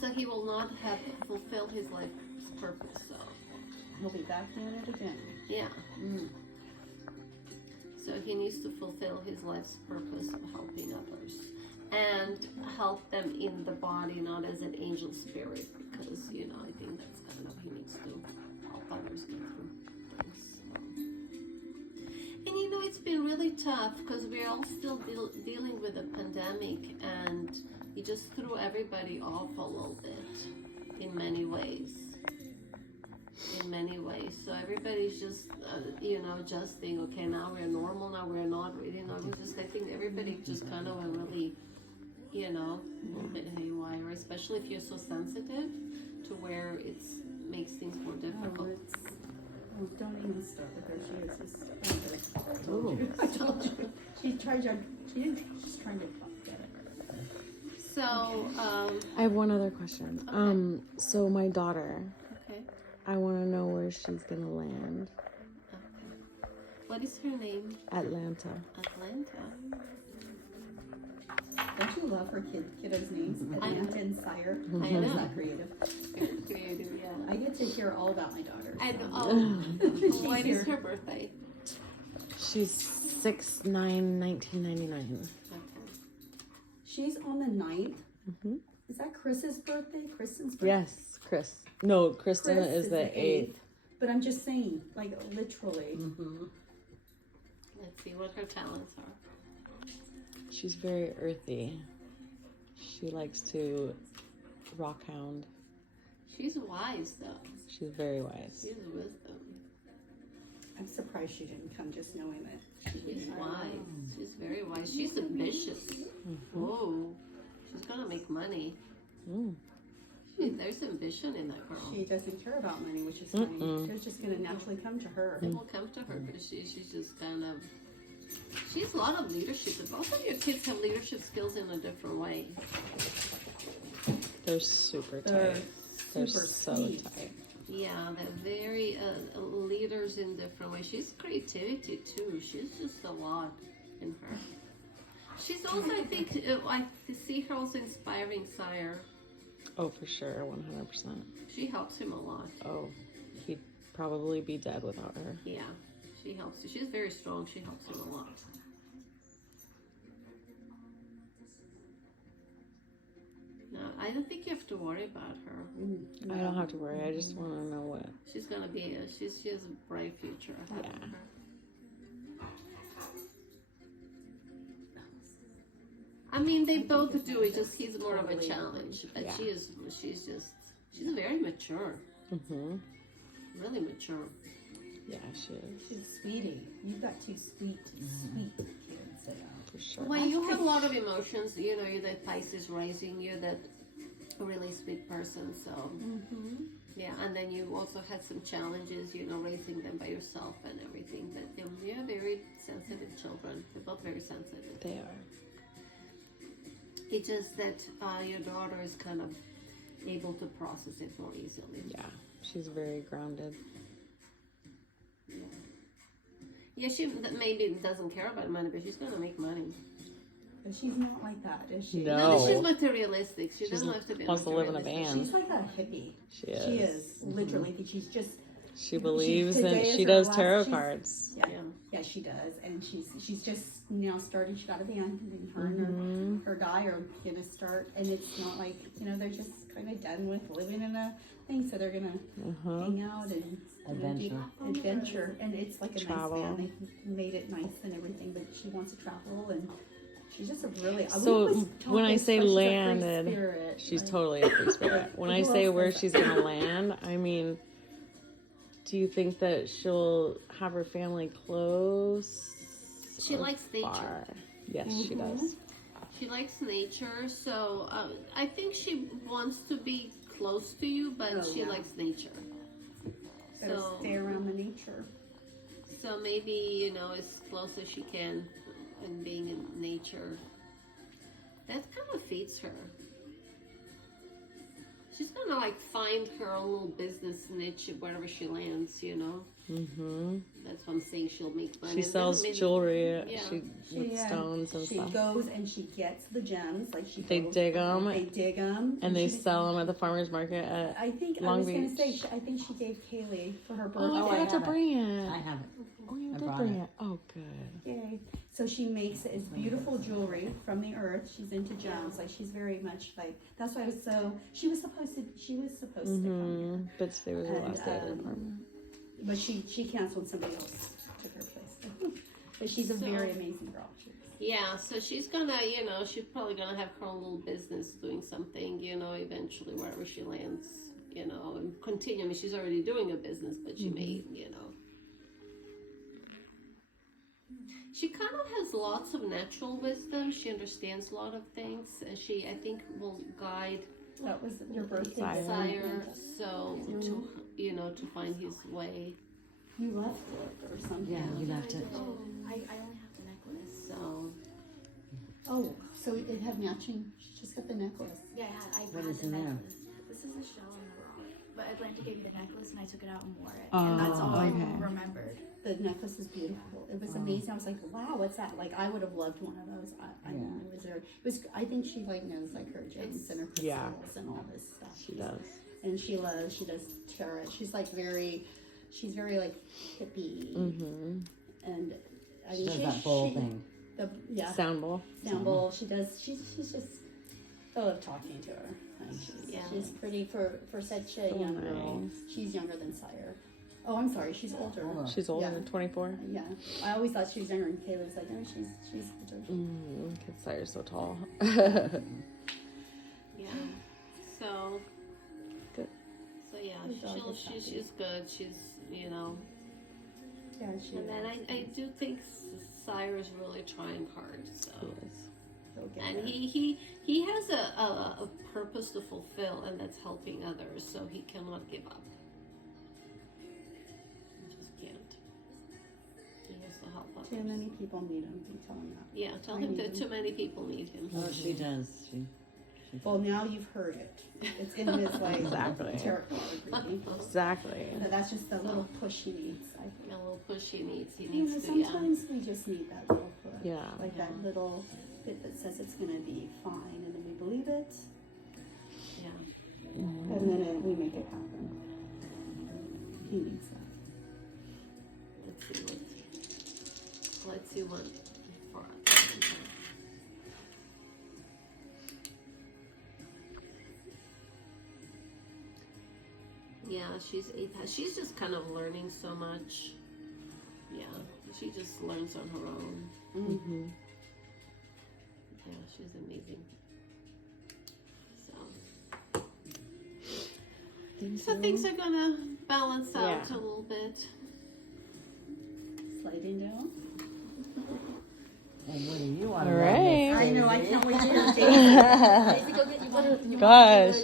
So he will not have fulfilled his life's purpose. So, He'll be back doing it again. yeah. So he needs to fulfill his life's purpose of helping others and help them in the body, not as an angel spirit, because, you know, I think that's kind of, he needs to help others get through things. And you know, it's been really tough because we're all still dealing with a pandemic, and he just threw everybody off a little bit in many ways. So everybody's just, you know, adjusting. Okay, now we're normal. Now we're not. You know, I think everybody just kind of went really, you know, a little bit haywire. Especially if you're so sensitive to where it makes things more difficult. Don't even start with her. I told you. She's trying to get it. So, I have one other question. So my daughter, okay. I want to know where she's gonna land. Okay. What is her name? Atlanta. Atlanta. Don't you love her kiddos' names? I know. Atlanta and Sire. I Is know. that creative? Very creative, yeah. I get to hear all about my daughter. And She's when here. is her birthday? She's 6/9/1999. Okay. She's on the 9th. Mhm. Is that Chris's birthday? Kristen's birthday? Yes, Chris. No, Kristen Chris is the 8th. But I'm just saying, like, literally. Let's see what her talents are. She's very earthy. She likes to rock hound. She's wise, though. She's very wise. She's wisdom. I'm surprised she didn't come just knowing that. She's wise. She's very wise. She's ambitious. Whoa. She's gonna make money. Mm. There's ambition in that girl. She doesn't care about money, which is funny. It's just going to naturally come to her. It will come to her because she's just kind of. She has a lot of leadership. Both of your kids have leadership skills in a different way. They're super They're tight. They're super so sweet. tight. Yeah, they're very leaders in different ways. She's creativity too. She's just a lot in her. She's also, I think, I see her also inspiring Sire. Oh, for sure, 100%. She helps him a lot. Oh, he'd probably be dead without her. Yeah, she helps. She's very strong. She helps him a lot. No, I don't think you have to worry about her. I don't have to worry. I just want to know what. She's gonna be. She has a bright future ahead of Yeah. her. I mean, they both do. It's just he's more of a Totally. challenge, but Yeah. she's very mature, Mm-hmm. really mature. Yeah, she is. She's a sweetie. You've got two sweet kids. For sure. When you have a lot of emotions, you know, you're that Pisces rising, you're that really sweet person. So yeah, and then you also had some challenges, you know, raising them by yourself and everything. But you're very sensitive children. They're both very sensitive. They are. It's just that your daughter is kind of able to process it more easily. Yeah, she's very grounded. Yeah, she maybe doesn't care about money, but she's gonna make money. But she's not like that, is she? No. No, she's materialistic. She She doesn't have to be wants to live in a materialistic. van. She's like a hippie. She is. She is literally. She's just. She believes today in. is She her does last- tarot she's- cards. Yeah, Yeah. yeah, she does, and she's just now starting. She got a van, and her and her guy are gonna start, and it's not like, you know, they're just kind of done with living in a thing, so they're gonna hang out and you know, do adventure, and it's like a Travel. nice van. They made it nice and everything, but she wants to travel, and she's just a really. So, we always talk when I as say she's a free landed, spirit, She's like- totally a free spirit. When I Who say else where does she's that? gonna land, I mean, do you think that she'll have her family close? She or likes nature. far? Yes, she does. She likes nature, so I think she wants to be close to you, but Oh, she yeah. likes nature. Gotta So, stay around the nature. so maybe, you know, as close as she can and being in nature. That kind of feeds her. She's gonna like find her own little business niche wherever she lands, you know. Mm-hmm. That's what I'm saying. She'll make money. She It doesn't sells mean- jewelry. Yeah. With stones and she stuff. goes and she gets the gems, like she. They goes- dig them They dig them, and they sell them at the farmers market at. I think Long I was gonna Beach. say. I think she gave Kaylee for her birthday. Oh, I forgot to have it. bring it. I have it. Oh, you I did brought bring it. it. Oh, good. Yay! So she makes it as beautiful jewelry from the earth. She's into gems. Like she's very much like. That's why I was so. She was supposed to come here, Mm-hmm. But today was the And, last day of the apartment. but she canceled. Somebody else took her place. But she's a very amazing girl. Yeah, so she's gonna, you know, she's probably gonna have her own little business doing something, you know, eventually wherever she lands, you know, and continue. I mean, she's already doing a business, but she may, you know. She kind of has lots of natural wisdom. She understands a lot of things, and she, I think, will guide That was your birthday. Sire, so to, you know, to find his way. You left it or something. Yeah, you left it. Oh, I only have the necklace. So Oh, so it had matching. She just got the necklace. Yeah, I What had is the in there? necklace. This is a shell on the rock. But I planned to give you the necklace and I took it out and wore it. Oh, and that's all I okay. remembered. The necklace is beautiful. It was amazing. I was like, wow, what's that? Like, I would have loved one of those. I Yeah. didn't know it was there. It was. I think she like knows like her gems and her crystals Yeah. and all this stuff. She does. And she does tarot. She's like she's very like hippie. Mm-hmm. And I She mean, does that bowl thing. Sound bowl. Sound bowl. She does. She's just. I love talking to her. Like, she's pretty for such a So young girl. nice. She's younger than Sire. Oh, I'm sorry. She's older. Older. She's older Yeah. than 24. Yeah, I always thought she was younger, and Kayla's like, no, she's older. Mm, Kid Sire's so tall. yeah, so Good. So yeah, The dog is happy. she's good. She's, you know. Yeah, she. And then I do think Sire's really trying hard. So, He'll get and there. he has a purpose to fulfill, and that's helping others. So he cannot give up. He just can't. He has to help others. Too many people need him. You tell him that. Yeah, tell I him need that him. too many people need him. Oh, she does. She Well, now you've heard it. It's in his like Exactly. tarot card reading. Exactly. So that's just the little push he needs. I think. A little push he needs. He You know, needs to. Yeah. sometimes we just need that little push. Yeah. Like that little bit that says it's gonna be fine, and then we believe it, Yeah. and then we make it happen. He needs that. Let's see what for yeah, she's 8. She's just kind of learning so much. Yeah, she just learns on her own. Mm-hmm. Yeah, she's amazing. So things are gonna balance out a little bit. Sliding down. And what do you want? All right. I know, I can't wait to hear Daisy. Gosh,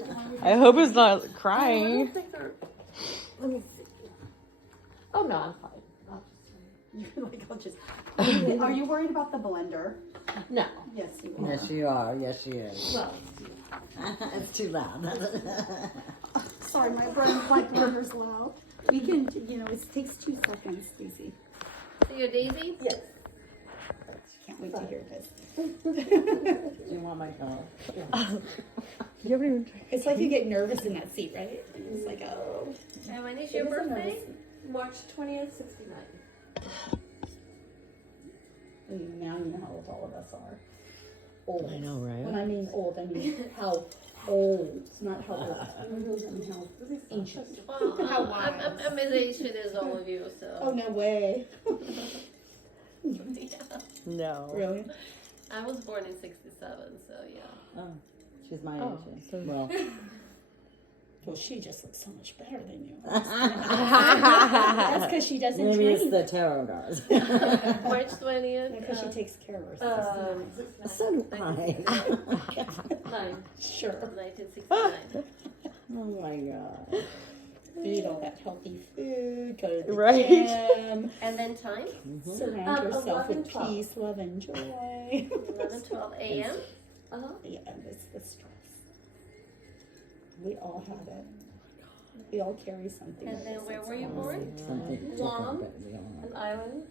I hope it's not crying. Let me see. Oh no, I'm fine. You're like, I'll just. Are you worried about the blender? No. Yes, you are. Yes, you are. Yes, she is. Well, It's too loud. Sorry, my blender's loud. We can, it takes 2 seconds, Daisy. So you're Daisy? yes. Can't wait to hear this. Do you want my call? You haven't even. It's like you get nervous in that seat, right? It's like, oh. And when is It your is a birthday? nervous- March 20th, 69. Now you know how old all of us are. Old. I know, right? When I mean old, I mean how old, not how old. I mean how ancient. Well, How I'm as ancient as all of you, so. Oh, no way. No. Really? I was born in 67, so yeah. Oh, she's my Oh, age. so- Well, Well, she just looks so much better than you. That's because she doesn't maybe it's drink. the tarot cards. March 20th. Because she takes care of herself. So do I. 9. Sure. 1969. Oh my god. Eat all that healthy food. Go to the Right. gym. And then time? Surround yourself with 11, 12. peace, love, and joy. 11, 12 a.m. Uh-huh. Yeah, and it's the stress. We all have it. We all carry something. And with then us. where It's were you all- born? Something different, Guam. but we don't know. An island.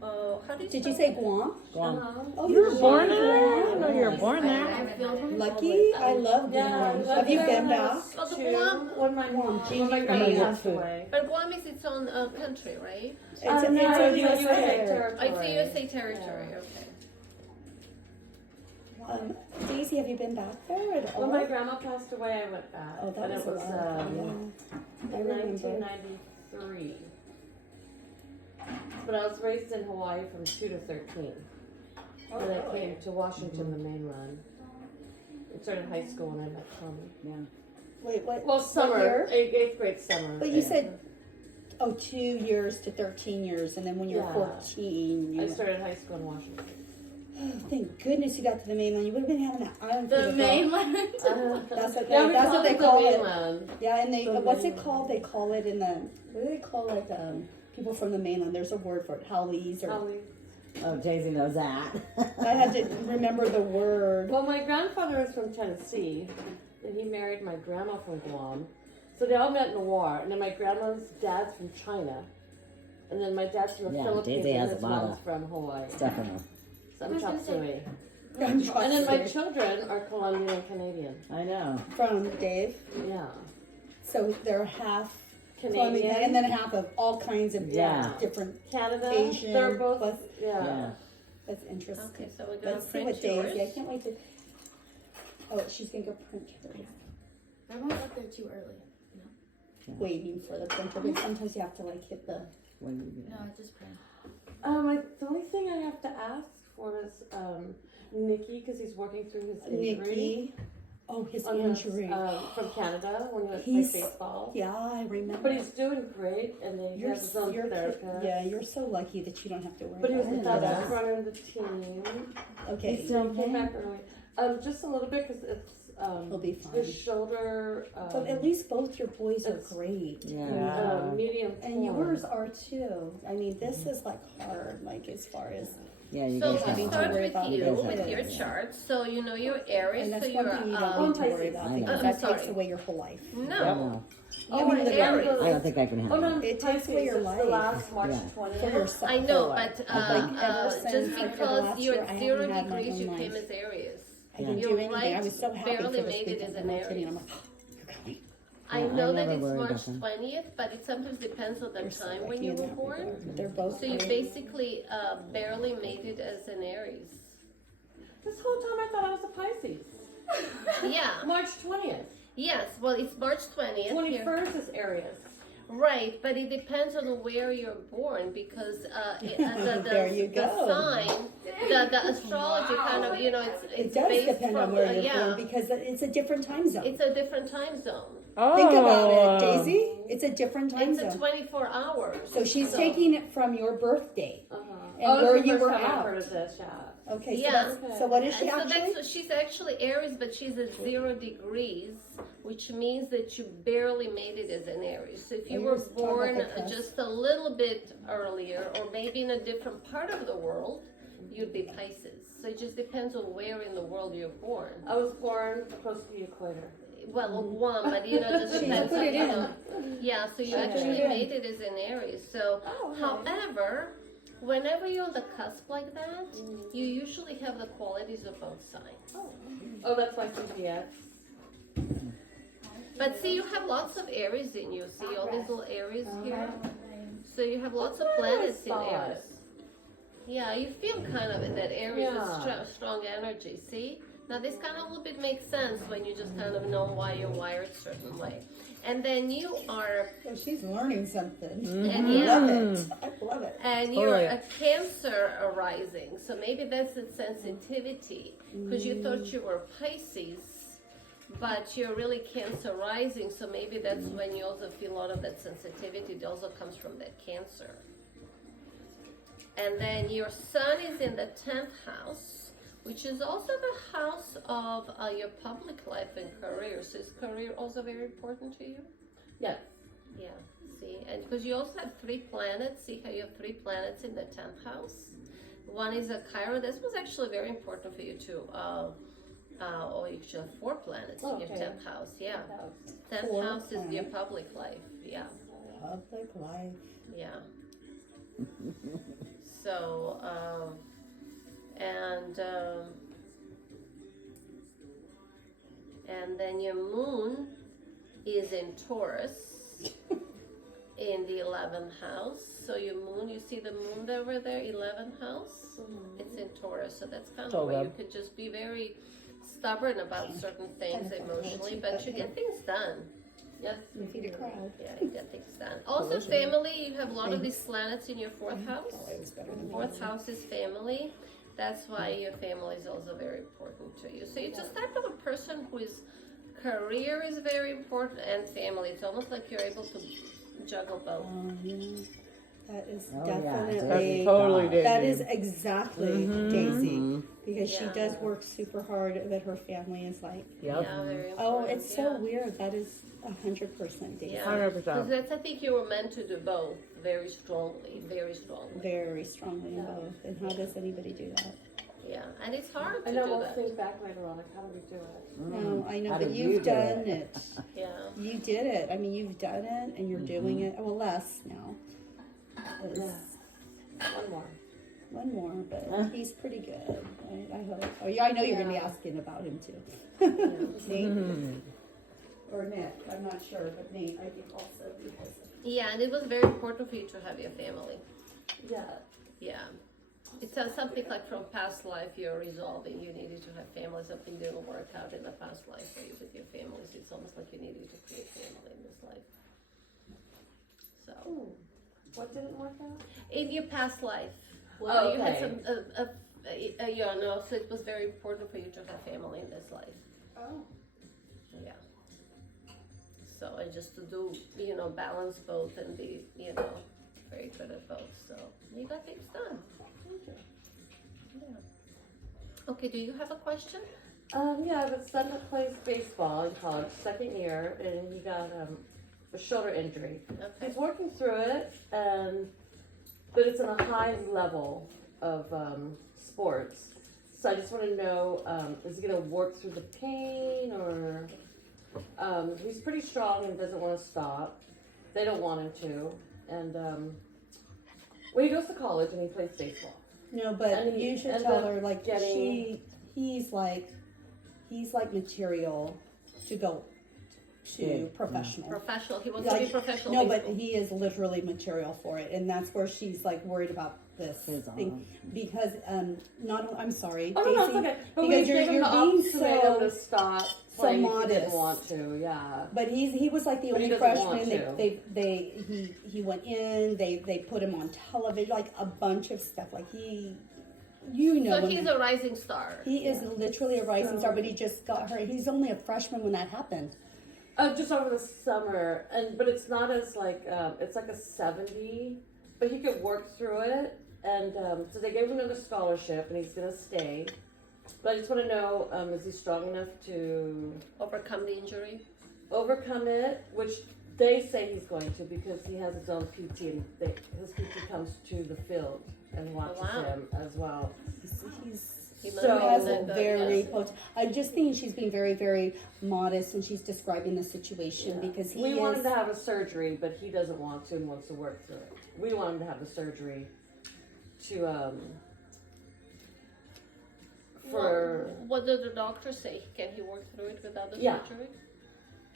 How do you Did you spell say Guam? Guam. Uh-huh. Oh, You were born there? I didn't know you were born there. Lucky. I love Guam. Have you been back? Well, the Guam, When my Guam. when my grandma passed food. away. but Guam is its own country, right? It's No, a it's US a territory. territory. Oh, it's a USA territory, okay. Daisy, have you been back there at all? When my grandma passed away, I went back. Oh, that and was it was a while ago, yeah. I in remember. 1993. But I was raised in Hawaii from 2 to 13. And I came to Washington, the mainland. I started high school when I met Tommy. Yeah. Wait, what? Well, what summer, year? 8th grade summer. But you said, 2 years to 13 years, and then when you were Yeah. 14, you I started high school in Washington. Oh, thank goodness you got to the mainland. You would have been having that island for The your mainland. That's what Yeah, we that's call what they it the call it. mainland. Yeah, and they The what's it mainland. called? They call it in the what do they call like people from the mainland? There's a word for it, haoles or Holly. Oh, Daisy knows that. I had to remember the word. Well, my grandfather was from Tennessee, and he married my grandma from Guam. So they all met in the war, and then my grandma's dad's from China, and then my dad's from the Yeah, Philippines, Daisy and has his a lot mom's of from Hawaii. Stefano. So I'm Chop Suey. I'm And then my trusted. children are Colombian and Canadian. I know. From Dave. Yeah. So they're half Canadian. Colombian and then half of all kinds of Yeah. different. Canada. Asian, They're both. plus- Yeah. Yeah. That's interesting. Okay, so we're gonna Let's see print what Daisy. I yours. can't wait to. Oh, she's gonna go print hers. I went up there too early. Waiting for the printer, but sometimes you have to like hit the. When you get No, I just print. The only thing I have to ask for is Nikki, because he's working through his injury. Nikki. Oh, his On his, injury. from Canada when he went to He's- play baseball. Yeah, I remember. But he's doing great, and he has his own therapist. yeah, you're so lucky that you don't have to worry But he was the about fastest that. runner in the team. Okay, He came back early. Just a little bit because it's he'll be fine. his shoulder. But at least both your boys are it's- great. Yeah. Medium. And torn. yours are too. I mean, this is like hard, like as far as. Yeah, you So guys we having have to start worry with about you this. with your chart. So you know your Aries, And so that's you're one thing you don't need to worry about I know. because I'm that sorry. takes away your whole life. no. Oh, You my need to Aries. I don't think I can Oh handle no, it. It takes away your it's life. the last March Yeah. 20th. For yourself. I know, for but like ever just since, like, for the because last you're year, at I 0 haven't had my degrees, own you life. came as Aries. I didn't Your do anything. I light was so happy barely for this made it weekend. as I'm an not kidding. Aries. I'm like, you're coming. I Yeah, know I that never it's worried March about them. 20th, but it sometimes depends on the You're so time when lucky you in were that born. regard. But they're both. So you great. basically barely made it as an Aries. This whole time I thought I was a Pisces. Yeah. March 20th. Yes. Well, it's March 20th. here. 21st is Aries. Right, but it depends on where you're born because There you the go. sign, the astrology kind of, It it's does based depend from, on where you're yeah, born because it's a different time zone. it's a different time zone. Think about it, Daisy. It's a different time It's a zone. 24 hours. So she's taking it from your birth date and Oh, where that's the you first were time I've out. heard of this, yeah. Okay, so Yeah. that's, so what is she And so actually? that's she's actually Aries, but she's at 0 degrees, which means that you barely made it as an Aries. So if you Oh, were you're just talking about born the cusp. just a little bit earlier, or maybe in a different part of the world, you'd be Pisces. So it just depends on where in the world you're born. I was born close to the equator. Well, one, but just depends put on, it in. Yeah, so you Okay. actually Yeah. made it as an Aries. So, Oh, okay. however, whenever you're on the cusp like that, you usually have the qualities of both signs. Oh, that's my CPS. But see, you have lots of Aries in you. See all these little Aries here? So you have lots of planets in thought. Aries. Yeah, you feel kind of in that Aries is Yeah. strong energy. See? Now this kind of a little bit makes sense when you just kind of know why you're wired a certain way. And then you are, Oh, she's learning something. and I yeah, love it. I love it. and you're a Cancer arising. So maybe that's the sensitivity because you thought you were Pisces, but you're really Cancer rising. So maybe that's when you also feel a lot of that sensitivity. It also comes from that Cancer. And then your Sun is in the 10th house, which is also the house of your public life and career. So is career also very important to you? Yes. Yeah, see, and because you also have 3 planets, see how you have 3 planets in the 10th house? One is a Chiron. This was actually very important for you too. Or you should have 4 planets in your Okay. 10th house, yeah. 10th 4 house is your planets. public life, yeah, Public life. yeah. So, and then your moon is in Taurus in the 11th house. So your moon, you see the moon over there, 11th house? It's in Taurus. So that's kind of where you could just be very stubborn about certain things emotionally, but you get things done. Yes. You feed a crowd. Yeah, you get things done. Also, family, you have a lot of these planets in your 4th house. Oh, it was better than 4th house is family. That's why your family is also very important to you. So you're just type of a person who is career is very important and family. It's almost like you're able to juggle both. Yeah. That is Oh, definitely. Totally did. That is exactly Daisy, because she Yeah. does work super hard. That her family is like, Yep. Yeah, very important. oh, it's so yeah. weird. That is 100% Daisy. Yeah. 100%. Because that's, I think you were meant to do both very strongly, very strongly. Very strongly in both. And how does anybody do that? Yeah, and it's hard to I know do we'll that. think back later on, like, how do we do it? No, I know, How but did you've you do done it? it. Yeah. You did it. I mean, you've done it, and you're doing it. Well, less now. It's One more. one more, but he's pretty good. I hope. Oh, yeah, I know you're going to be asking about him too. Nate or Nick? I'm not sure, but Nate, I think also because. Yeah, and it was very important for you to have your family. Yeah. Yeah. It's something like from past life you're resolving. You needed to have family. Something didn't work out in the past life for you with your families. It's almost like you needed to create family in this life. So, What didn't work out? in your past life, Oh, you had okay. some, so it was very important for you to have family in this life. Oh. Yeah. So, and just to do, balance both and be, very good at both. So, you got things done. Yeah. Okay, do you have a question? Yeah, I have a son that plays baseball in college, 2nd year, and he got a shoulder injury. Okay. He's working through it, but it's on a high level of sports. So I just want to know, is he going to work through the pain, or he's pretty strong and doesn't want to stop. They don't want him to, and well, he goes to college and he plays baseball. No, but And he you should ends tell up her like getting- he's like material to go to professional. Professional. He wants to Like, be professional. no, but baseball. he is literally material for it, and that's where she's like worried about this His thing because I'm sorry, Oh, no, Daisy, it's okay. But we because gave him you're the being ultimatum so to stop so playing if he modest. didn't want to, yeah. But he was like the But he only doesn't want freshman. to. He went in. They put him on television, like a bunch of stuff. Like you know, So when he's a rising star. he is literally a rising star. But he just got hurt. He's only a freshman when that happened. Just over the summer, but it's not as like it's like a 70, but he could work through it, and so they gave him another scholarship, and he's gonna stay. But I just want to know, is he strong enough to Overcome the injury. overcome it? Which they say he's going to because he has his own PT, and his PT comes to the field and watches wow. him as well. He He must So- be has really a good, very yes. I'm just thinking she's being very, very modest when she's describing the situation Yeah. because We want him to have a surgery, but he doesn't want to and wants to work through it. We want him to have the surgery to for. What did the doctor say? Can he work through it without the Yeah. surgery?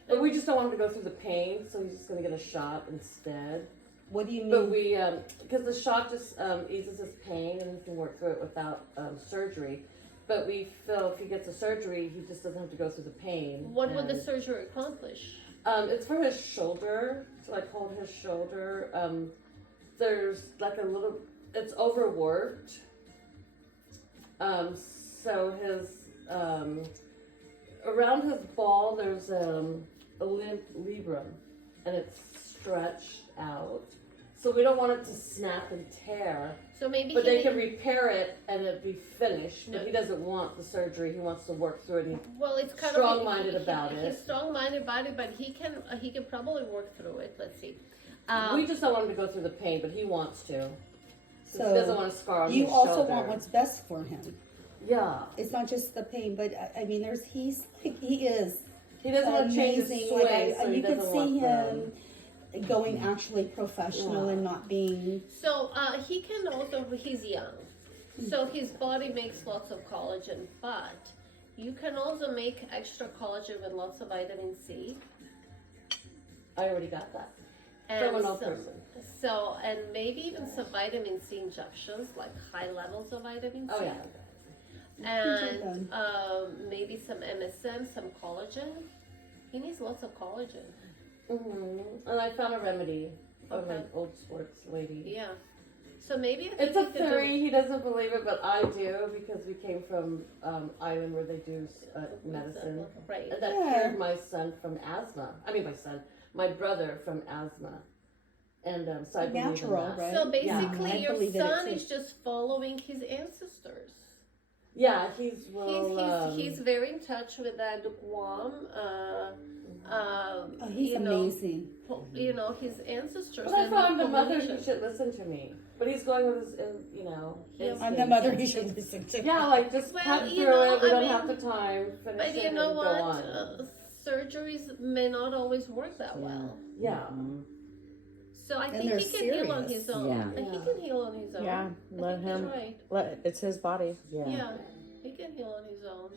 But we just don't want him to go through the pain, so he's just gonna get a shot instead. What do you mean? But we, because the shot just eases his pain and he can work through it without surgery. But we feel if he gets a surgery, he just doesn't have to go through the pain. What would the And, surgery accomplish? It's for his shoulder, so I hold his shoulder. There's like a little, it's overworked. So his, around his ball, there's a labrum, and it's stretched out. So we don't want it to snap and tear, So maybe but he they need- can repair it and it'd be finished. But No. he doesn't want the surgery. He wants to work through it. And well, it's kind strong-minded of about it. He's strong-minded about it, but he can probably work through it. Let's see. we just don't want him to go through the pain, but he wants to. So he doesn't want to scar on you his also shoulder. want what's best for him. Yeah. It's not just the pain, but I mean, he is He doesn't want to change his amazing. swing, Like so he you could doesn't see want him going actually professional Yeah. and not being. So he can also. He's young, so his body makes lots of collagen, but you can also make extra collagen with lots of vitamin C. I already got that And from an old some- person. So, and maybe even some vitamin C injections, like high levels of vitamin C. Oh yeah. And maybe some MSM, some collagen. He needs lots of collagen. And I found a remedy from Okay. an old sports lady. Yeah. So maybe I think It's a you could do- theory. He doesn't believe it, but I do because we came from island where they do medicine. Right. And that Yeah. cured my son from asthma. I mean, my brother from asthma. And so I believe in Natural, that. right? So I basically, your believe in it son too. is just following his ancestors. Yeah, he's well. He's very in touch with that Guam. Oh, he's you know, amazing. You know his ancestors. But I and found the the mother Polynesian. who should listen to me. But he's going with his, you know. Yeah. I'm the instincts. mother he should listen to. Yeah, like just Well, cut you through know, it. We I don't mean, have the time. Finish But it you know and what? go on. Surgeries may not always work that well. Yeah. So I And think they're he can heal on serious. his own. Yeah. And he can heal on his own. Yeah, I let think that's him. right. It's his body. Yeah, he can heal on his own.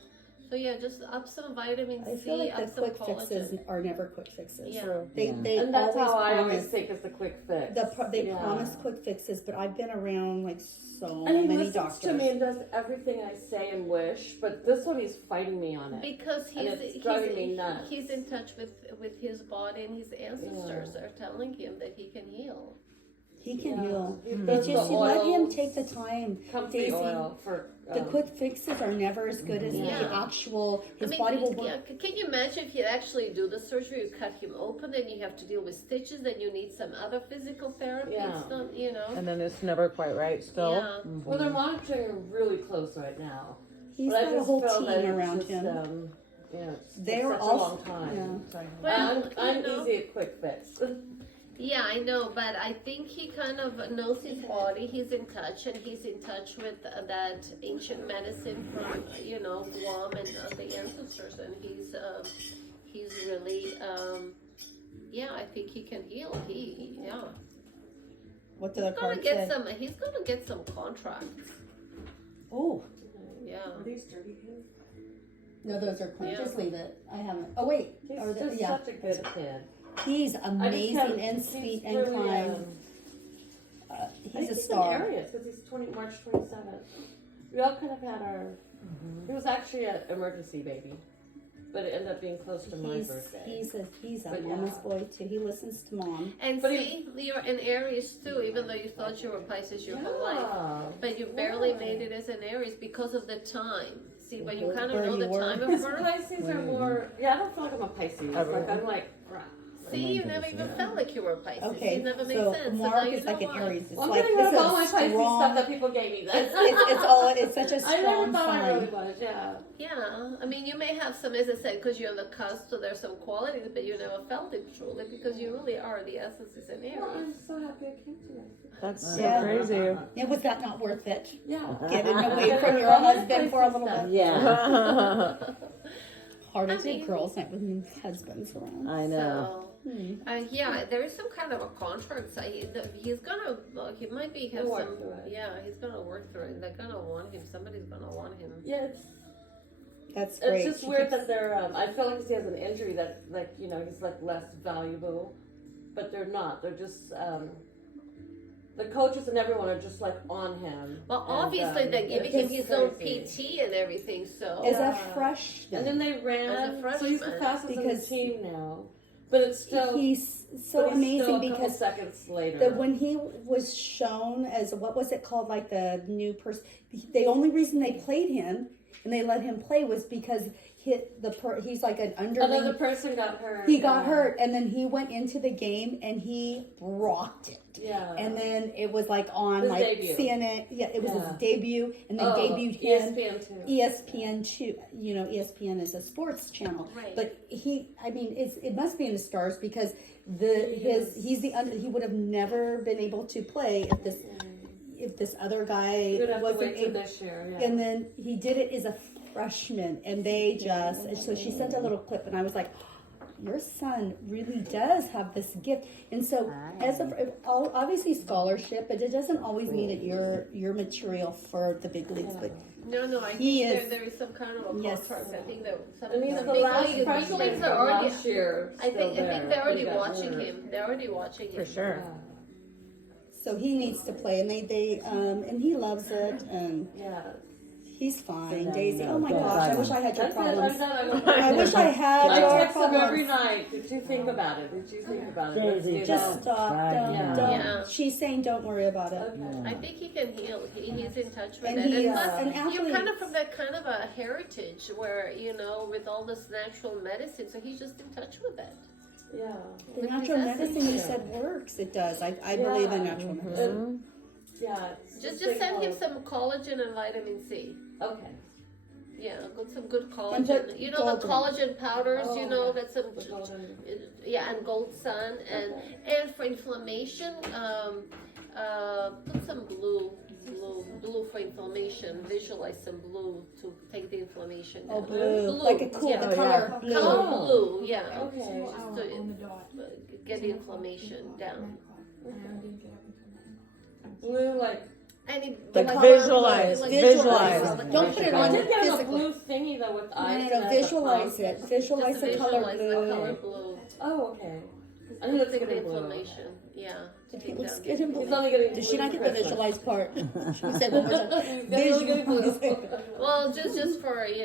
So yeah, just up some vitamin I C, feel like up the some quick fixes collagen. are never quick fixes. Yeah. They Yeah. they And that's always how I always promise think is the quick fix. they Yeah. promise quick fixes, but I've been around like so And he many listens doctors. to me and does everything I say and wish, but this one he's fighting me on it. Because And it's driving me nuts. he's in touch with his body, and his ancestors are telling him that he can heal. He can Yeah. heal. He It's does just the you let him oils, take the time. comfy Daisy, oil for the quick fixes are never as good as the Yeah. actual. His I mean, body will work. yeah, can you imagine if you actually do the surgery, you cut him open, then you have to deal with stitches, then you need some other physical therapy. Yeah. It's not, you know. And then it's never quite right still. Yeah. Well, they're monitoring him really close right now. He's But I got a just whole feel that team it's around just, him. you know, it's They're such a also long time. yeah. Well, I'm you know. easy at quick fix. Yeah, I know, but I think he kind of knows his body. He's in touch, and he's in touch with that ancient medicine from Guam and the ancestors, and he's really yeah. I think he can heal. Yeah. What did the He's gonna card get say? some. He's gonna get some contracts. Oh Yeah. These dirty kids? no, those are clean. Yeah. Just leave it. I haven't. Oh wait, He's Are they- just yeah. such a good kid. He's I just amazing can't- and he's sweet and really, kind. I He's think a in star. areas because he's March 27th. We all kind of had our. He was actually an emergency baby. but it ended up being close to my birthday. He's a But mama's yeah. boy too. He listens to mom. And But see, you're an Aries too, even though you thought you were Pisces your whole life. Yeah. But you barely made it as an Aries because of the time. See, but you kind of Where know you the were. time of birth. Pisces are more. Yeah, I don't feel like I'm a Pisces. Like I'm like. See, you never even felt like you were Pisces. Okay, It never made so sense. Mark now you is know like an why. Aries. It's Well, I'm like getting this rid of is all my a Pisces strong. stuff that people gave me. It's such a I never strong thought I really sign. was. Yeah. Yeah, I mean, you may have some, as I said, because you're on the cusp, so there's some qualities, but you never felt it truly because you really are. The essence is an Well, I'm Aries. so happy I came tonight. That's so Yeah. crazy. Yeah, was that not worth it? Yeah. Getting away from your husband for a little bit. Yeah. Hard I to take mean- girls night with husbands around. I know. So, yeah, there is some kind of a contract. So he's gonna, he might be have He'll work some, through it. yeah, he's gonna work through it. They're gonna want him. Somebody's gonna want him. Yeah, That's great. it's just weird that they're. I feel like he has an injury that, like, you know, he's like less valuable, but they're not. They're just. The coaches and everyone are just like on him. Well, And, obviously they're giving him it's his own crazy. PT and everything. So As a Yeah. freshman. And then they ran. As a So he's the freshman. fastest on the Because- team now, but it's still. He's but so he's still amazing a couple because seconds later. that when he was shown as what was it called, like the new person, the only reason they played him and they let him play was because he's like an underling. Another person got hurt. He got yeah. hurt, and then he went into the game and he rocked it. Yeah. And then it was like on His like debut. CNN. Yeah, it was Yeah. his debut, and they Oh, debuted him. ESPN too. ESPN too. You know, ESPN is a sports channel, Right. but I mean, it must be in the stars because he would have never been able to play if this other guy You'd have to wasn't wait till able. this year. Yeah. And then he did it as a freshman, and they just. And so she sent a little clip, and I was like, "Your son really does have this gift." And so, obviously scholarship, but it doesn't always mean that you're material for the big leagues. But no, I He think is- there is some kind of a Yes. contract. I think that some, And he's some the big last leagues freshman are from already. last year. I think they're already He got watching hurt. him. They're already watching him For sure. so he needs to play, and and he loves it, and Yeah. he's fine. then, Daisy, oh my yeah, gosh, I wish I had your That's it. I'm problems. done. I wish I had I your text him every problems. night. Did you think about it? Did you think about it? Let's Daisy, do Just that. stop. Don't. Yeah. Don't. Yeah. She's saying don't worry about it. Okay. I think he can heal. He's in touch with And it. he And is. plus, And you're actually- kind of from that kind of a heritage where, with all this natural medicine, so he's just in touch with it. Yeah. The With natural his medicine essence. you said works. It does. I believe in Yeah. natural medicine. Yeah. Just send him some collagen and vitamin C. Okay. Yeah, some good And collagen. put The gold in. collagen powders, Oh, that's some, the golden- and gold sun, and for inflammation, put some blue for inflammation. Visualize some blue to take the inflammation down. Oh, blue. Like a cool, yeah. the color blue. Color Oh. blue, yeah. Okay. Just to get the inflammation down. Blue, like. The Like color visualize, blue. visualize. Don't put it I on did get him a physically. blue thingy though with eyes. No, visualize it. Visualize Just the color visualize the color blue. blue. Oh, okay. I think it's Take gonna the be blue. inflammation, yeah. Did Take people down just the get him? He's only getting Did blue she not for get the Christmas. visualize part? She said one more time. He's definitely getting blue. Visualize. Well, just for, for his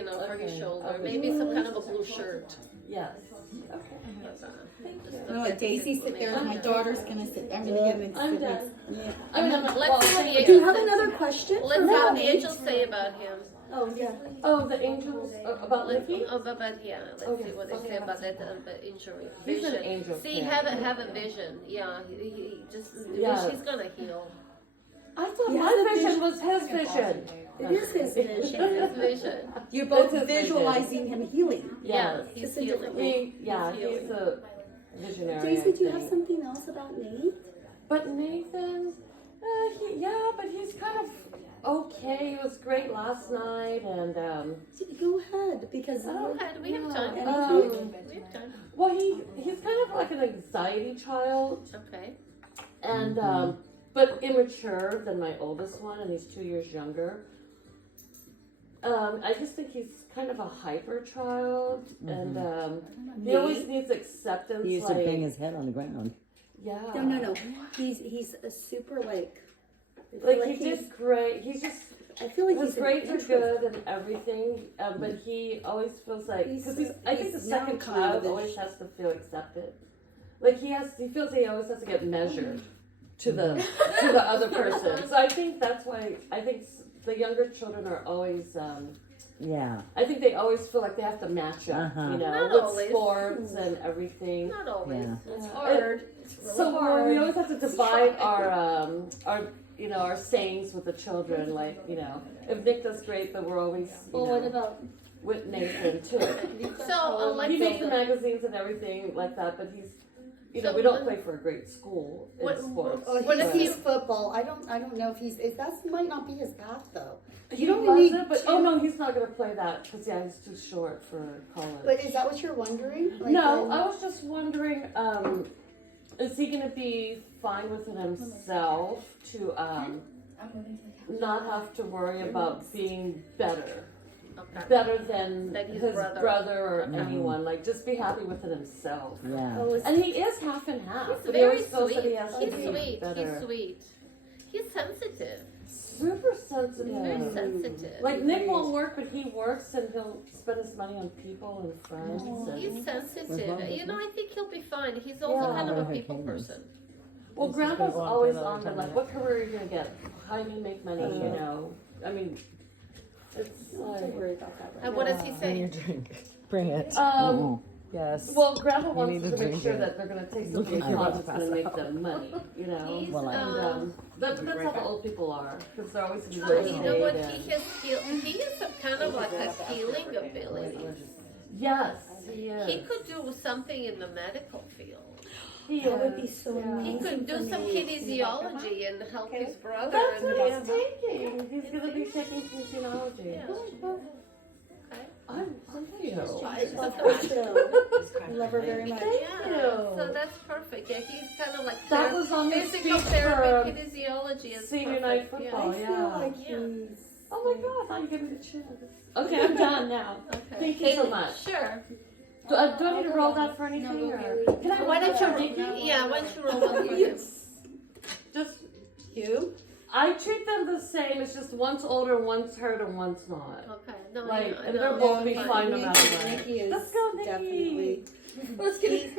Okay. shoulder, Okay. maybe some kind of a blue shirt. Yes. No, like Daisy sit there, and my daughter's gonna sit. I'm gonna get an I'm experience. done. Yeah. I'm done. Let's see what the Do you angels have say. another question? Let's for see what me? the angels say about him. Oh yeah. Oh, the angels about Licky? Let's see what they say about that injury. He's an Vision. angel See, fan. have a vision. Yeah, he just Yeah. she's gonna heal. I thought He has my a vision was his vision. It is his vision. His vision. You're both It's his vision. visualizing him healing. Yeah, Yes. he's Just a healing. different He's a visionary. Daisy, do you I have think. something else about Nate? But Nathan, but he's kind of okay. He was great last night, and Go ahead, because Go ahead, we have time. We have time. well, he's kind of like an anxiety child, Okay. and but immature than my oldest one, and he's 2 years younger. I just think he's kind of a hyper child, and he always needs acceptance. He used like, to bang his head on the ground. yeah. no. He's a super like. I feel Like he he's- did great. He's just I feel like His he's an grades are interest- good and everything, but he always feels like because I think the he's now second kind child of a- always has to feel accepted. Like he feels he always has to get measured to the other person. So I think that's why I think the younger children are always. Yeah. I think they always feel like they have to match up, Uh-huh. you know, Not with always. sports and everything. Not always. Yeah. It's hard. It's really So hard. we always have to divide our sayings with the children. Like, you know, if Nick does great, but we're always Well, what about with Nathan too. So, like, He makes the the- magazines and everything like that, but he's, you know, So we don't when- play for a great school in What- sports. Oh, What if he's you- football. I don't know if he's. That might not be his path though. He You don't loves need it, but to- oh no, he's not going to play that because he's too short for college. But is that what you're wondering? Like, No, I was just wondering, is he gonna be fine with it himself to I'm moving to the couch. not have to worry about being better Okay. than Than his his brother. brother or Mhm. anyone? Like, just be happy with it himself. Yeah. Oh, is- And he is half and half. He's but he very always feels sweet. that he has to He's be sweet. better. He's sweet. He's sensitive. Super sensitive. Very sensitive. Like Nick won't work, but he works and he'll spend his money on people and friends. And, He's sensitive. You know, I think he'll be fine. He's also Yeah. kind of a Yeah. people person. well, This is Grandpa's good one for always another on the time, like, yeah. what career are you gonna get? How are you gonna make money? You know, I mean, it's Don't like. worry about that. Right And what does he Bring your say? drink. Bring it. Yes. Well, Grandpa You wants need to to make drink sure it. that they're gonna take Look something at you. that's gonna make them money. You know. He's, Well, And, that's how the old people are, because they're always in But you know what? and- He has some kind of like a healing ability. Yes, he is. He could do something in the medical field. He That would be is. so Yeah. He could do some kinesiology and help his brother. That's and what he's taking. He's gonna be taking kinesiology. Yeah. Okay. I love you. I love her very much. Thank Yeah. you. So that's perfect. Yeah, he's kind of like That was on the physical speech therapy, for kinesiology is senior perfect. night football. I Yeah. feel like Yeah. he's. Oh my god, I thought you gave me the chance. Okay, I'm done now. Okay. Thank you so much. Sure. Do I need to roll that for anything? Or? Can I Why don't roll you? that? Yeah. Why don't you roll one for him? Just You? I treat them the same. It's just one's older, one's hurt, and one's not. Okay. No, Like, I and know. they're both be Fine. fine no matter what. Nikki is Let's go, Nikki. definitely. Let's get it.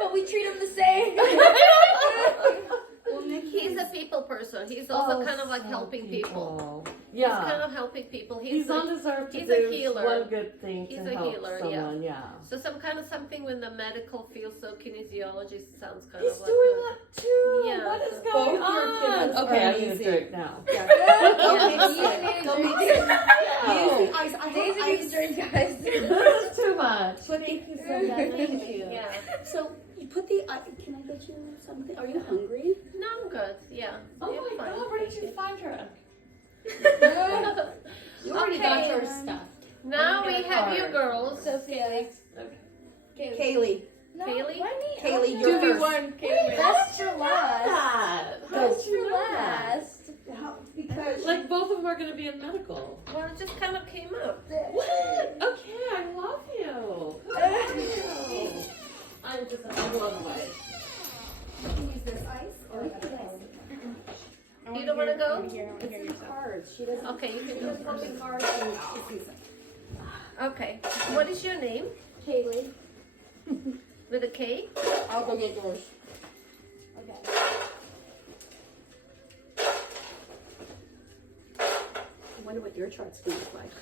But we treat him the same. Well, Nikki He's a people person. He's also Oh, kind of like so helping people. He's Yeah. kind of helping people. He's undeserved to he's a do healer. one good thing He's to a help healer, someone. Yeah. So some kind of something in the medical field. So kinesiology sounds kind He's of like doing a, that too. Yeah. What is Both going your on? kids Okay, are I need a amazing. drink now. Yeah. Go Go make make it. I Daisy hope needs a drink, guys. This is too much. Thank you so much. Thank you. yeah. So you put the. Can I get you something? Are you hungry? No, I'm good. Yeah. Oh You're my fine. god, where did you find her? You already got your stuff. Now we have you girls. Sophia. Kaylee. No, Kaylee? why me? Kaylee, you're first. Wait, that's your last. That. That's your last. Because Like both of them are going to be in medical. Well, it just kind of came up. What? Okay, I love you. I'm just I'm blown away. use this ice or You don't want to go? it's in cards. She doesn't. Okay, you She can doesn't look go. in cards and she sees it. Okay. What is your name? Kaylee. With a K? I'll go get yours. Okay. I wonder what your chart's gonna look like.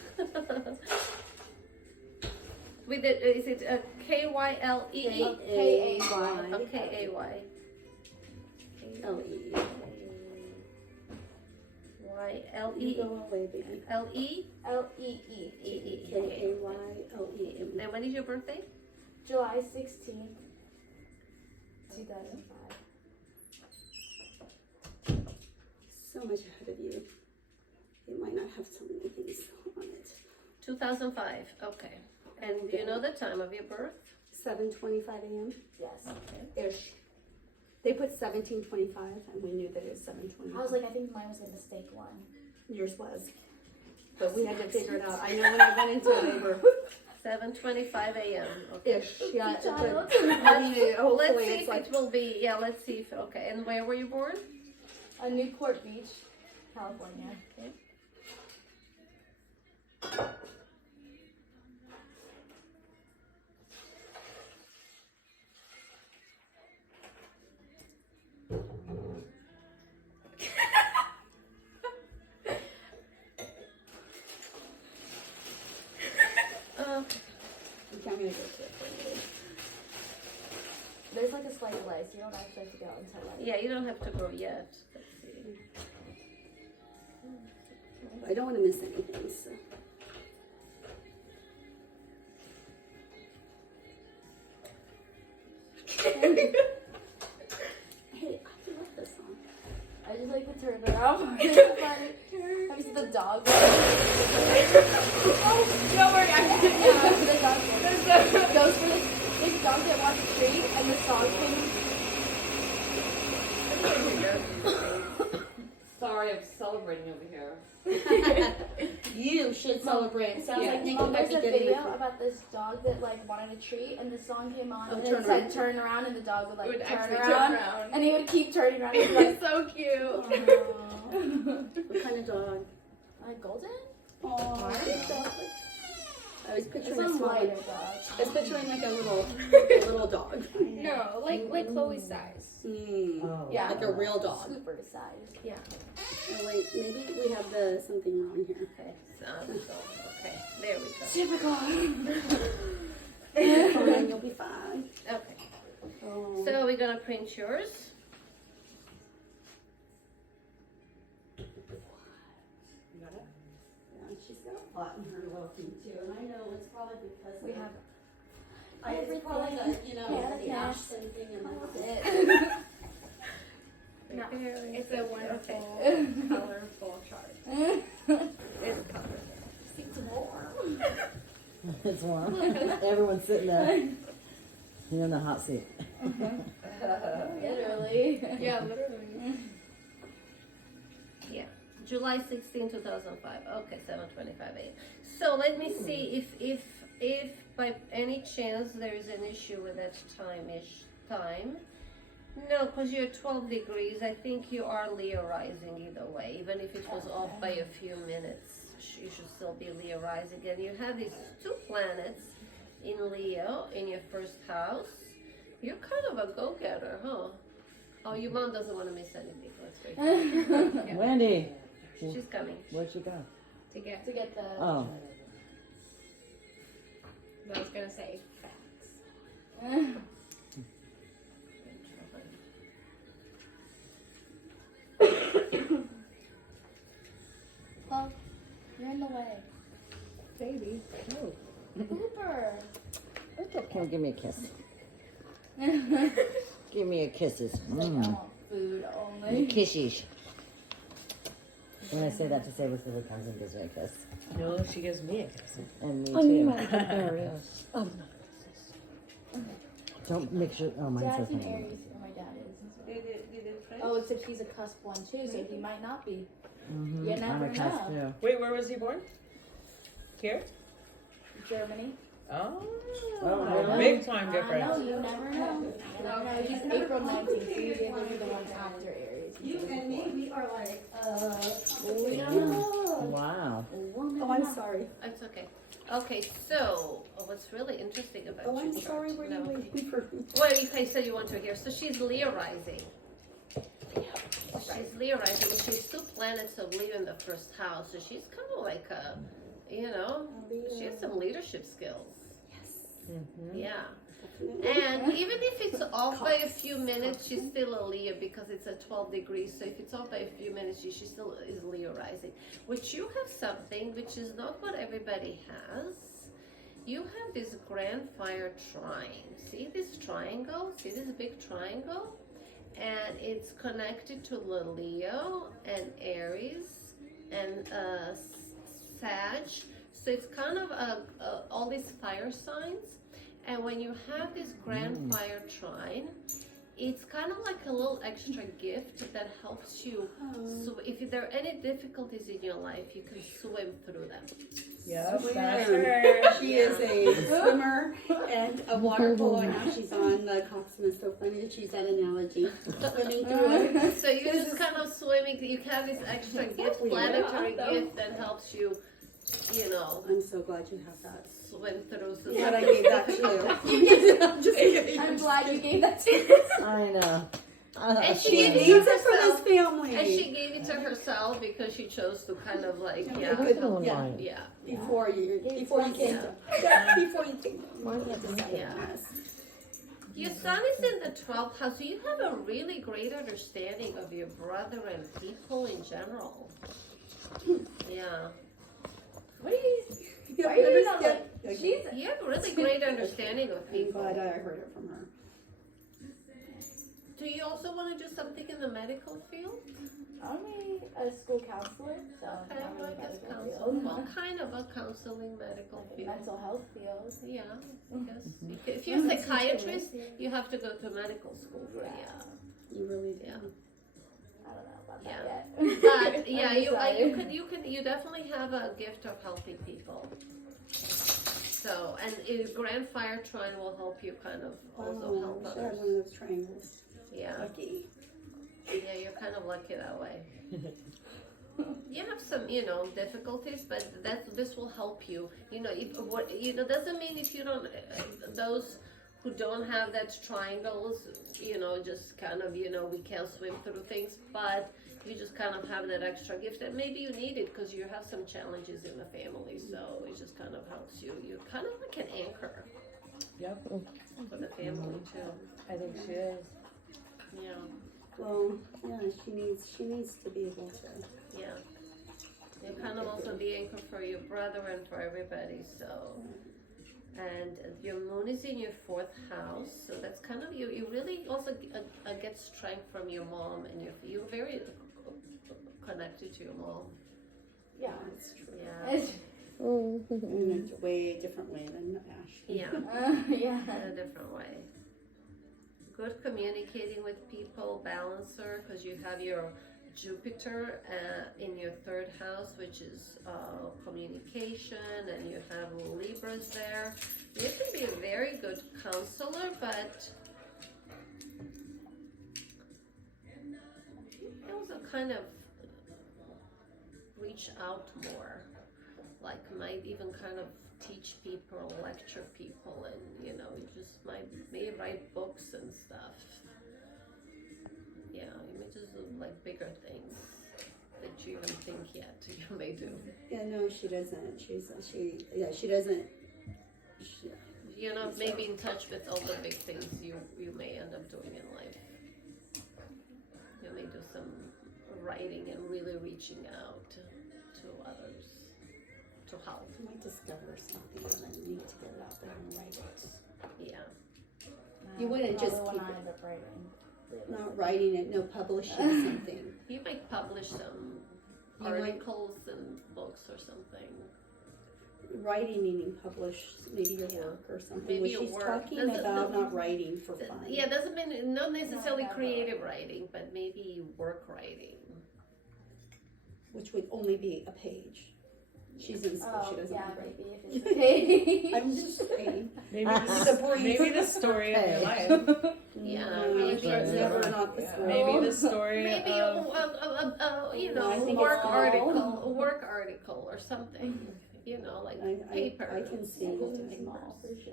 With it, is it a K-Y-L-E-E? K-A-Y. Oh, K-A-Y. L-E. Y-L-E. You go away, baby. L-E? L-E-E. E-E. K-A-Y-L-E. And when is your birthday? July 16th, 2005. So much ahead of you. It might not have so many things on it. 2005. Okay. And do you know the time of your birth? 7:25 a.m. Yes. ish. They put 17:25, and we knew that it was 7:25. I was like, I think mine was a mistake one. Yours was, but we had to figure it out. I know when I went into labor. 7:25 a.m. Okay. Ish. Yeah. Good job. But, I mean, Let's hopefully see it's if like it will be. Yeah, let's see if. Okay. And where were you born? Newport Beach, California. Okay, I'm gonna go to it for you. There's like a slight delay, so you don't actually have to go until like. Yeah, you don't have to go yet. Let's see. I don't want to miss anything, so. Hey, I love this song. I just like the turn around. It's funny. Have you seen the dog? Oh, don't worry, I can. Yeah, the dog goes for this dog that wants a treat, and the song came. Sorry, I'm celebrating over here. You should celebrate. Sounds like Nick Oh, might there's be a getting video about this dog that like wanted a treat, and the song came on, and turn it said around. turn around, and the dog would like Would turn actually around, turn around. and he would keep turning around. And be like, so cute. "Aw." What kind of dog? Like golden? Oh, I was It's picturing a a small lighter one. dog. I was picturing like a little dog. No, like Chloe's size. Mm. Oh. Yeah. Like a real dog. Super size. Yeah. Oh, wait, maybe we have something wrong here. Okay. So, okay. There we go. Typical. You'll be fine. You'll be fine. Okay. Oh. So we're gonna print yours. Yeah, she's got a lot in her little thing too, and I know it's probably because We have it's probably the the Mannequin. Ashton thing and that's it. No, Very it's a good. wonderful Colorful chart. It's colorful. It's warm. It's warm. Everyone's sitting there. You're in the hot seat. Literally. Yeah, literally. Yeah, July 16, 2005. Okay, 7:25 a.m. So let me see if by any chance there is an issue with that time. No, because you're 12 degrees. I think you are Leo rising either way. Even if it was off by a few minutes, you should still be Leo rising. And you have these two planets in Leo in your first house. You're kind of a go-getter, huh? Oh, your mom doesn't want to miss anything. That's great. Wendy, She's coming where'd you go? to get. To get the. Oh, I was gonna say facts. Well, you're in the way. Baby. Cooper. come give me a kiss. Give me a kisses. I want food only. Kisses. When I say that to say Priscilla comes and gives me a kiss. No, she gives me a kiss. And me too. Don't make sure. Oh, mine says Dad's an something. Aries, or my dad is. Oh, except he's a cusp one too, so he might not be. You I'm never a cusp know. too. Wait, where was he born? Here? Germany. Oh, Oh, really? big time I know, difference. you never know. You never know. He's April 19th, so he's able to be the one after Aries. You and me, we are like, We don't know. Wow. oh, I'm sorry. It's okay. Okay, so what's really interesting about Oh, your I'm chart? sorry. Were you No. waiting for me? Well, you said you want to hear. So she's Leo rising. She's Leo rising, and she's two planets of Leo in the first house. So she's kind of like a, she has some leadership skills. Yeah. And even if it's off by a few minutes, she's still a Leo because it's at 12 degrees. So if it's off by a few minutes, she still is Leo rising. Which you have something which is not what everybody has. You have this grand fire trine. See this triangle? See this big triangle? And it's connected to the Leo and Aries and Sag. So it's kind of all these fire signs. And when you have this grand fire trine, it's kind of like a little extra gift that helps you. So if there are any difficulties in your life, you can swim through them. Yep, Swim. that's her. She is a swimmer and a water polo, and now she's on the Coxsmith. So funny to choose that analogy. Swimming through it. So you just kind of swimming. You have this extra gift, planetary gift that helps you you know, I'm so glad you have that. swim through some. Glad I gave that to you. I'm just kidding. I'm glad you gave that to me. I know. And she She gave it needs to it for this herself. family. And she gave it to herself because she chose to kind of like, yeah, Good, Good yeah. line. yeah, Before you came Yeah. to, yeah, before you came. yeah. Your son is in the 12th house, so you have a really great understanding of your brother and people in general. Yeah, What are you? Yeah, Why are you not yeah. like? She's. you have a really great understanding of I'm people. glad I heard it from her. Do you also want to do something in the medical field? I'm a school counselor, so Okay, I'm well, in the I guess medical counsel. field. What kind of a counseling medical field? Mental health field. Yeah, I guess. If you're a psychiatrist, you have to go to medical school for, yeah. You really do. Yeah. I don't know about Yeah. that yet. But yeah, you definitely have a gift of helping people. So, and Grand Fire Trine will help you kind of also Oh, help I should have others. one of those triangles. Yeah, Lucky. yeah, you're kind of lucky that way. You have some, difficulties, but this will help you. Doesn't mean if you don't, those who don't have that triangles, just kind of, we can't swim through things, but you just kind of have that extra gift that maybe you need it because you have some challenges in the family, so it just kind of helps you. You're kind of like an anchor Yep. for the family too. I think she is. Yeah, Well, yeah, she needs to be able to. yeah. You're kind of also the anchor for your brother and for everybody, so. And your moon is in your 4th house, so that's kind of you really also get strength from your mom, and you're very connected to your mom. Yeah. That's true. Yeah, It's, In a way different way than Ash. yeah, yeah. in a different way. Good communicating with people, balancer, because you have your Jupiter in your 3rd house, which is communication, and you have Libras there. You can be a very good counselor, but you also kind of reach out more, like might even kind of teach people, lecture people, and you just may write books and stuff. Yeah, you may just do like bigger things that you even think yet you may do. Yeah, no, she doesn't. She doesn't. You're not maybe in touch with all the big things you may end up doing in life. You may do some writing and really reaching out to others to help. You might discover something and then need to get it out there and write it. Yeah. You wouldn't just Probably keep when I it. end up writing. Not writing it, no, publishing something. You might publish some You might- articles and books or something. Writing meaning publish maybe your work or something. Maybe What your she's work. talking Doesn't- about not writing for fun. Yeah, doesn't mean not necessarily No, creative writing, but maybe work writing. Which would only be a page. She's in school, she Oh, doesn't yeah, write. maybe if it's okay. I'm just saying. Maybe Maybe the story of your life. Yeah, No, maybe sure, it's it's never not the story. Maybe the story Maybe of No, I think work it's all- article, a work article or something. Like paper. I can see School it. is small, for sure.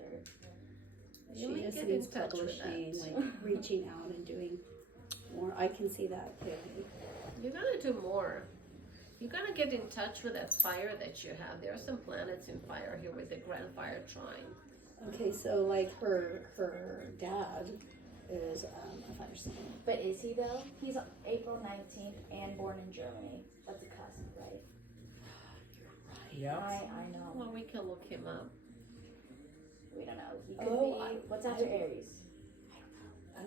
You She may just get needs in touch with publishing, that. like reaching out and doing more. I can see that clearly. You're gonna do more. You're gonna get in touch with that fire that you have. There are some planets in fire here with the Grand Fire Trine. Okay, so like her dad is a fire sign. But is he though? He's April 19th and born in Germany. That's a cousin, right? yeah. I know. Well, we can look him up. We don't know. He could Oh, be. What's after Aries?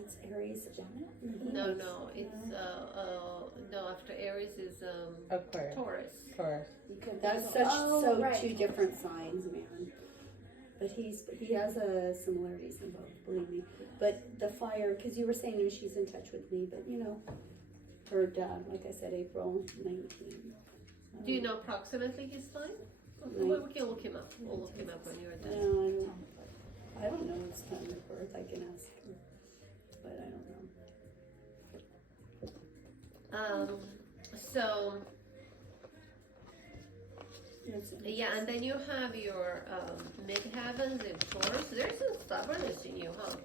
It's Aries. Gemini? No, it's no. After Aries is Aquarius. Taurus. Taurus. He could That's be. such Oh, right. two different signs, man. But he has similarities in both, believe me. But the fire, because you were saying she's in touch with me, but her dad, like I said, April 19. Do you know approximately his time? No. We can look him up. We'll look him up when you're done. No, I don't know his time of birth. I can ask her, but I don't know. So Yeah, It's- Yeah, and then you have your midheavens in Taurus. There's some stubbornness in you, huh?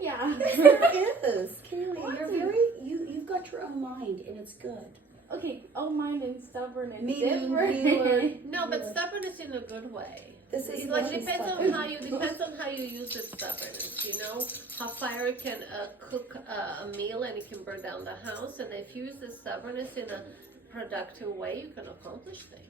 Yeah. There is, Kaylee. You're very you've got your own mind, and it's good. Okay, all mind and stubborn and Meaning different. you are. No, but stubbornness in a good way. This is It's like what she's depends stubborn. on how you use the stubbornness. You know how fire can cook a meal and it can burn down the house, and if you use the stubbornness in a productive way, you can accomplish things.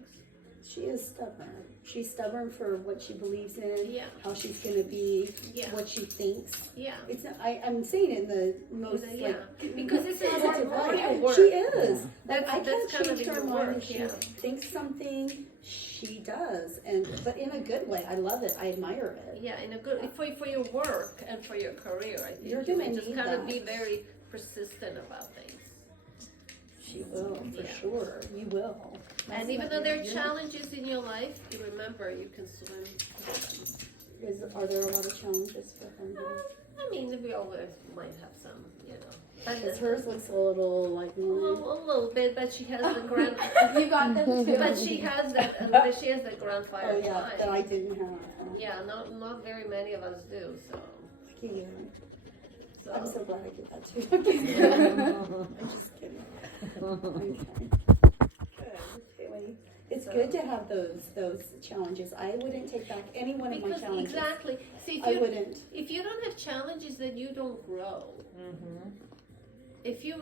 She is stubborn. She's stubborn for what she believes in. Yeah. How she's gonna be. Yeah. What she thinks. Yeah. It's not, I'm saying it in the most Yeah. like Because it's positive more way. your work. She is. That's- I that's can't kind of change her your mind. work, If she yeah. thinks something, she does, but in a good way. I love it. I admire it. Yeah, in a good for your work and for your career. I think You're you gonna may just need kind of that. be very persistent about things. She will for Yeah. sure. You will. And even though there are Yeah. challenges in your life, you remember you can swim through them. Are there a lot of challenges for her? I mean, we always might have some, you know. But Because hers looks a little like mine. a little bit, but she has the grand. You got them too. But she has that. She has the grand fire. Oh yeah, mind. that I didn't have. Yeah, not very many of us do. So. Yeah. So. I'm so glad I did that too. I'm just kidding. Okay. Good. Kaylee. It's good to have those challenges. I wouldn't take back any one of my Because challenges. exactly. See, I wouldn't. if you don't have challenges, then you don't grow. Mm-hmm. If you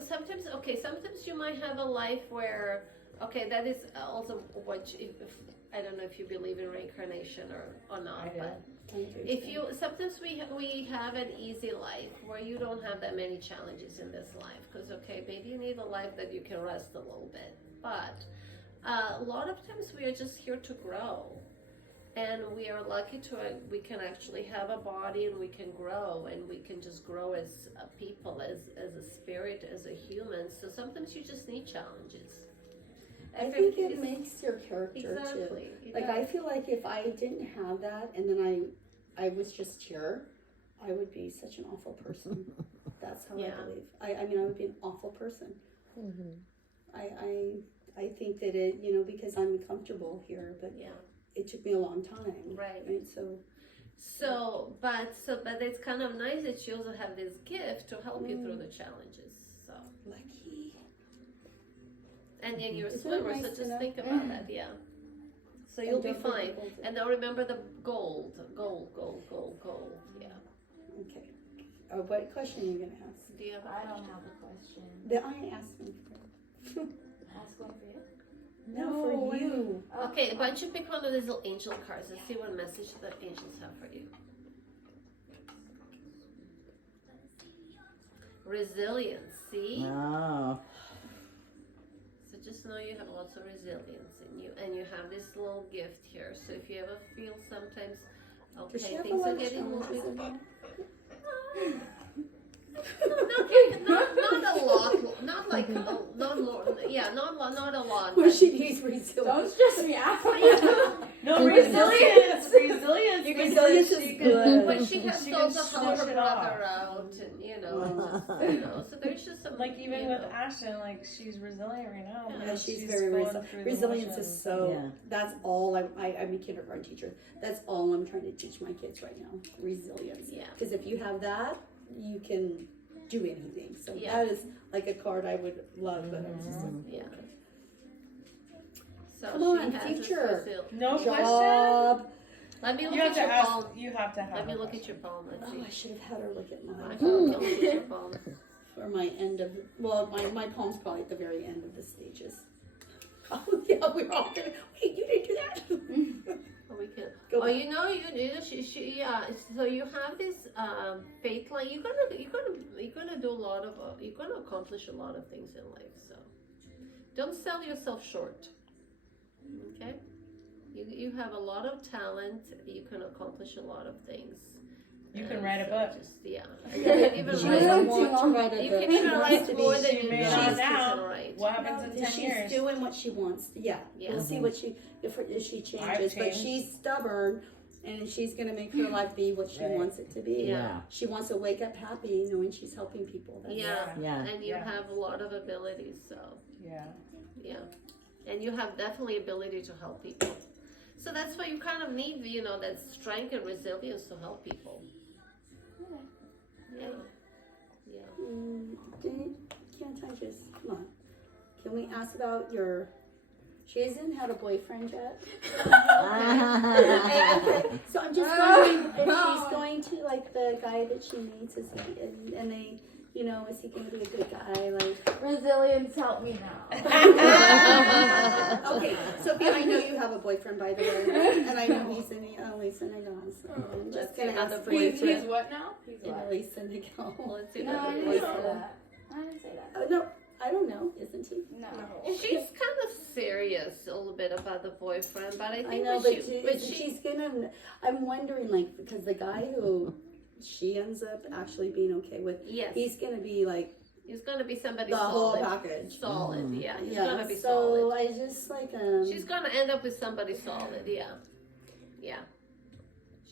sometimes you might have a life where that is also what if I don't know if you believe in reincarnation or not, I do. but Thank you. if you sometimes we have an easy life where you don't have that many challenges in this life because maybe you need a life that you can rest a little bit, but a lot of times we are just here to grow. And we are lucky we can actually have a body and we can grow and we can just grow as a people, as a spirit, as a human. So sometimes you just need challenges. I think it makes your character Exactly. too. Like I feel like if I didn't have that and then I was just here, I would be such an awful person. That's how Yeah. I believe. I mean I would be an awful person. I think that it because I'm comfortable here, but Yeah. it took me a long time. Right. But it's kind of nice that you also have this gift to help you through the challenges. So Lucky. and then you're a Isn't it swimmer, nice so to just know? think about that, yeah. So you'll be don't forget fine. gold. And now remember the gold. Yeah. Okay. What question are you gonna ask? Do you have a I don't question? have a question. That I asked me for. Ask one for you. No, for you. Okay, why don't you pick one of these little angel cards and see what message the angels have for you. Resilience, see? Oh. So just know you have lots of resilience in you, and you have this little gift here. So if you ever feel sometimes, Does she okay, have a things lot are of getting a little challenges bit. in her? Not a lot, not like not more. Yeah, not a lot. Well, but- she needs resilience. Don't stress me out. No, resilience. Resilience. Your because resilience she is can- good. But she has She to can also help switch her it brother off. out, and so there's just some. Like even you with know. Ashton, like she's resilient right now. Yeah, because she's she's very going resilient. through the Resilience motions. is so. Yeah. That's all I'm a kindergarten teacher. That's all I'm trying to teach my kids right now. Resilience. Yeah. Because if you have that, you can do anything. So Yeah. that is like a card I would love, but I'm just like, Yeah. So Come she on, has this future. No question. job. Let me look You have at to your ask. palm. You have to have. Let me a look question. at your palm. Let's Oh, see. I should have had her look at I mine can't look at your palm. for my end of. Well, my palm's probably at the very end of the stages. Oh yeah, we're all gonna. Wait, you didn't do that. Oh, we can. Go Oh, you know, she, yeah. So you have this faith line. You're gonna do a lot of. You're gonna accomplish a lot of things in life. So don't sell yourself short. Okay. You have a lot of talent. You can accomplish a lot of things. You can And write a so book. Just, yeah. You can even She write. doesn't want to write a You book. can She even wants write to more be- than She you may know. not She's now. gonna write. What happens in 10 She's years? doing what she wants. Yeah, Yeah. we'll see what she if she changes. I've But changed. she's stubborn, and she's gonna make her life be what she Right. wants it to be. Yeah. She wants to wake up happy, knowing she's helping people. That's, Yeah. Yeah. And you Yeah. have a lot of abilities. So Yeah. yeah. and you have definitely ability to help people. So that's why you kind of need, you know, that strength and resilience to help people. Yeah. Yeah. Can't I just, come on. Can we ask about your, she hasn't had a boyfriend yet. So I'm just wondering if she's going to, like, the guy that she meets, is he, and they, you know, is he going to be a good guy, like? Resilience, help me now. Okay, Sophia, I know you have a boyfriend, by the way, and I know he's in Senegal, so I'm just gonna another ask He's boyfriend what now? He's in what? Senegal. Let's see No, I another didn't say boyfriend. that. I didn't say that. Oh, no, I don't know, isn't he? No. She's kind of serious a little bit about the boyfriend, but I think I know, when but she's gonna, I'm wondering, like, because the guy who she ends up actually being okay with, yes, he's gonna be like he's gonna be somebody the whole solid. package. Solid, yeah. He's Yeah, gonna be so solid. I just like She's gonna end up with somebody solid, yeah. Yeah.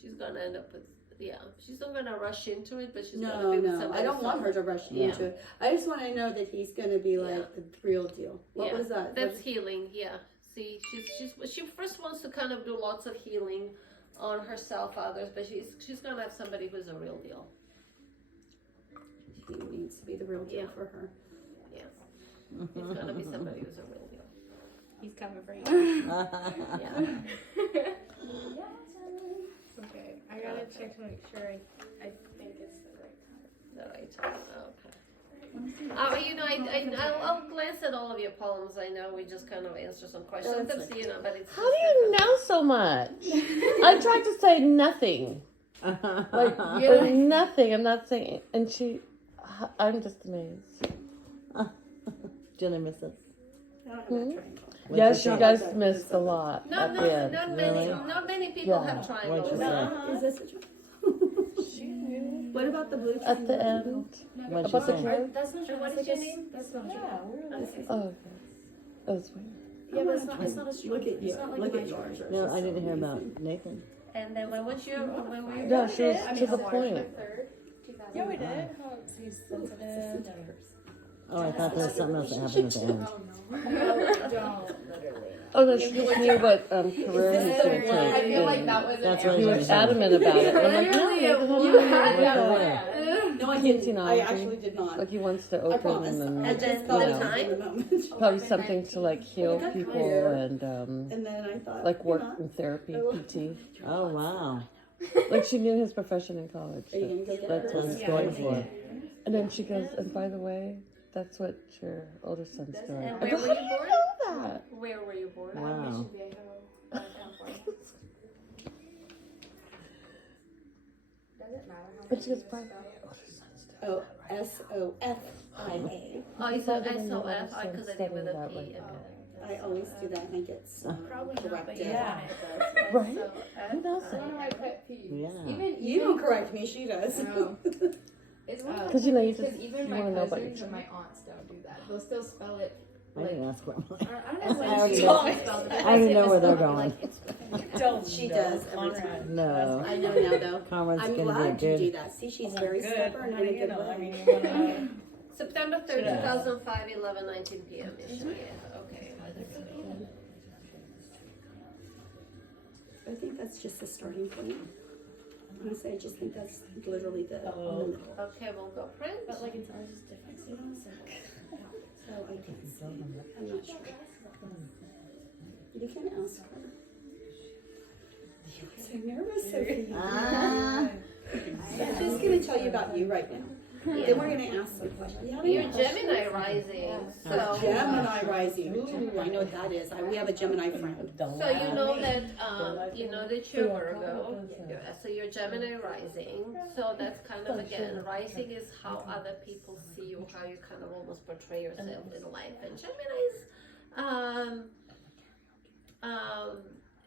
She's gonna end up with, yeah. She's not gonna rush into it, but she's gonna be with somebody I don't want her solid. to rush Yeah. into it. I just want to know that he's gonna be like Yeah. the real deal. What Yeah, was that? That's healing, yeah. See, she first wants to kind of do lots of healing on herself, others, but she's gonna have somebody who's a real deal. He needs to be the real deal Yeah. for her. Yes. It's gonna be somebody who's a real deal. He's coming for you. Yeah. Okay, I gotta check to make sure I think it's the right time. The right time. Okay. You know, I'll glance at all of your poems. I know we just kind of answer some questions. That's Sometimes, you know, but it's. How do you know so much? I tried to say nothing. Like, nothing. I'm not saying, and I'm just amazed. Did I miss it? Yes, you guys missed a lot Not at the end. not many people Yeah. have triangles. What'd you say? Is this a What about the blue At the end. What'd About the you say? card? That's not true. What is your name? That's not true. Oh, okay. That was weird. Yeah, but it's not a strong. Look at you. It's not like Look my at chart. yours. No, I didn't hear about Nathan. And then when were you? Yeah, she was to the point. 3rd, 2000. Yeah, we did. Oh, he's sensitive. Oh, I thought there was something else that happened at the end. Don't literally. Oh no, she just knew what career he was going to take. I feel like and that was That's an what he it was adamant about it. And I'm like, no, You had that Look plan. No, I Kids, didn't. I technology. actually did not. like he wants to I open promise. and I just then thought the it was time? in the moment. probably something to like heal people and And then I thought, like work you know, in therapy, PT. Oh, wow. Like she knew his profession in college. Are you gonna go get That's her? what That's he's going good. for. And then she goes, and by the way, that's what your older son's doing. And I where go, were how you do you born? know that? Where were you born? Wow. Mission Viejo, California. Does it matter how And she goes, by much the you way, spell? older son's doing Oh, SOFIA. Oh, you said SOF because I did with a That, P. like, I always do that and I get Probably not, but corrected. yeah. Right? Who knows One of that? my pet peeves. Yeah. Even You don't correct me, she does. No. It's one of my 'Cause, you know, you pet peeves, 'cause just- even you my wanna know about your cousins and my aunts don't do that. They'll still spell it. I didn't ask what I don't know I when already she know. spells it. I already know where they're going. Don't She know, does every Conrad. time. No. I know now though. Conrad's I'm gonna glad be you a do good. that. See, she's Well, very good. stubborn How in do a you good know? I way. mean, you wanna. September 3rd, Yeah. 2005, 11:19 p.m. -ish. Yeah, okay. I think that's just the starting point. Honestly, I just think that's literally the Oh. Okay, we'll go print. But like it's ours is different, so you know, so. So I can't see. I'm not sure. You can ask her. You were so nervous, Sophie. Ah. I'm just gonna tell you about you right now. Then we're gonna ask some questions. You have any You're questions? Gemini rising, so Gemini rising. Ooh, I know what that is. We have a Gemini friend. so you know that you're Virgo. So you're Gemini rising. So that's kind of again, rising is how other people see you, how you kind of almost portray yourself in life. And Gemini's,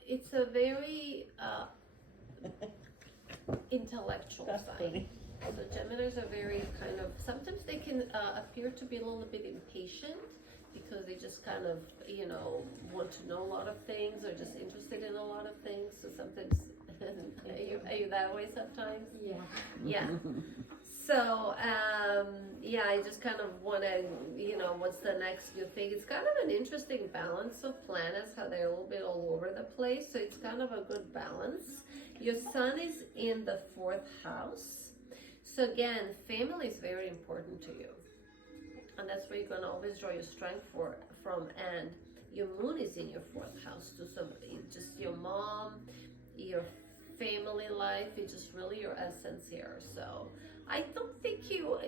it's a very intellectual sign. So Geminis are very kind of, sometimes they can appear to be a little bit impatient because they just kind of, want to know a lot of things or just interested in a lot of things. So sometimes, are you that way sometimes? Yeah. Yeah. So, yeah, I just kind of want to, what's the next new thing? It's kind of an interesting balance of planets, how they're a little bit all over the place. So it's kind of a good balance. Your sun is in the 4th house. So again, family is very important to you. And that's where you're going to always draw your strength from. And your moon is in your 4th house too. So just your mom, your family life, it's just really your essence here. So I don't think you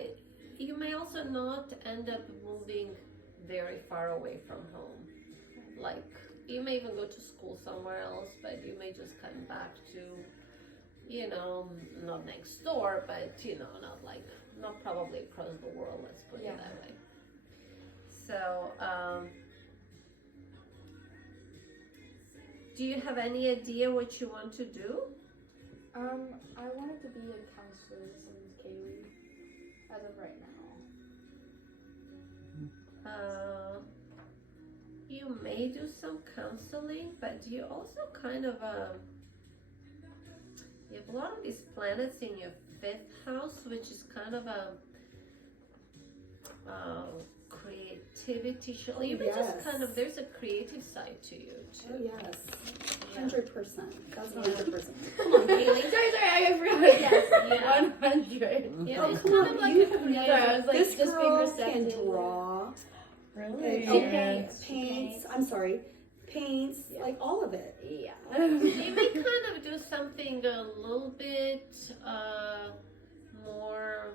may also not end up moving very far away from home. Like, you may even go to school somewhere else, but you may just come back to, not next door, but, not probably across the world, let's put it that way. So, do you have any idea what you want to do? I wanted to be a counselor since Kaylee, as of right now. You may do some counseling, but you also kind of, you have a lot of these planets in your 5th house, which is kind of a creativity show. You may just kind of, there's a creative side to you too. Oh yes, 100%. That's 100%. Come on, Haley. Sorry, I forgot. Yes, Yeah. 100. Yeah, Oh it's come kind on, of like you a have creative. Sorry, I was like, this just being girl receptive. can draw. Really? Paints. I'm sorry. Paints, like all of it. Yeah. You may kind of do something a little bit more.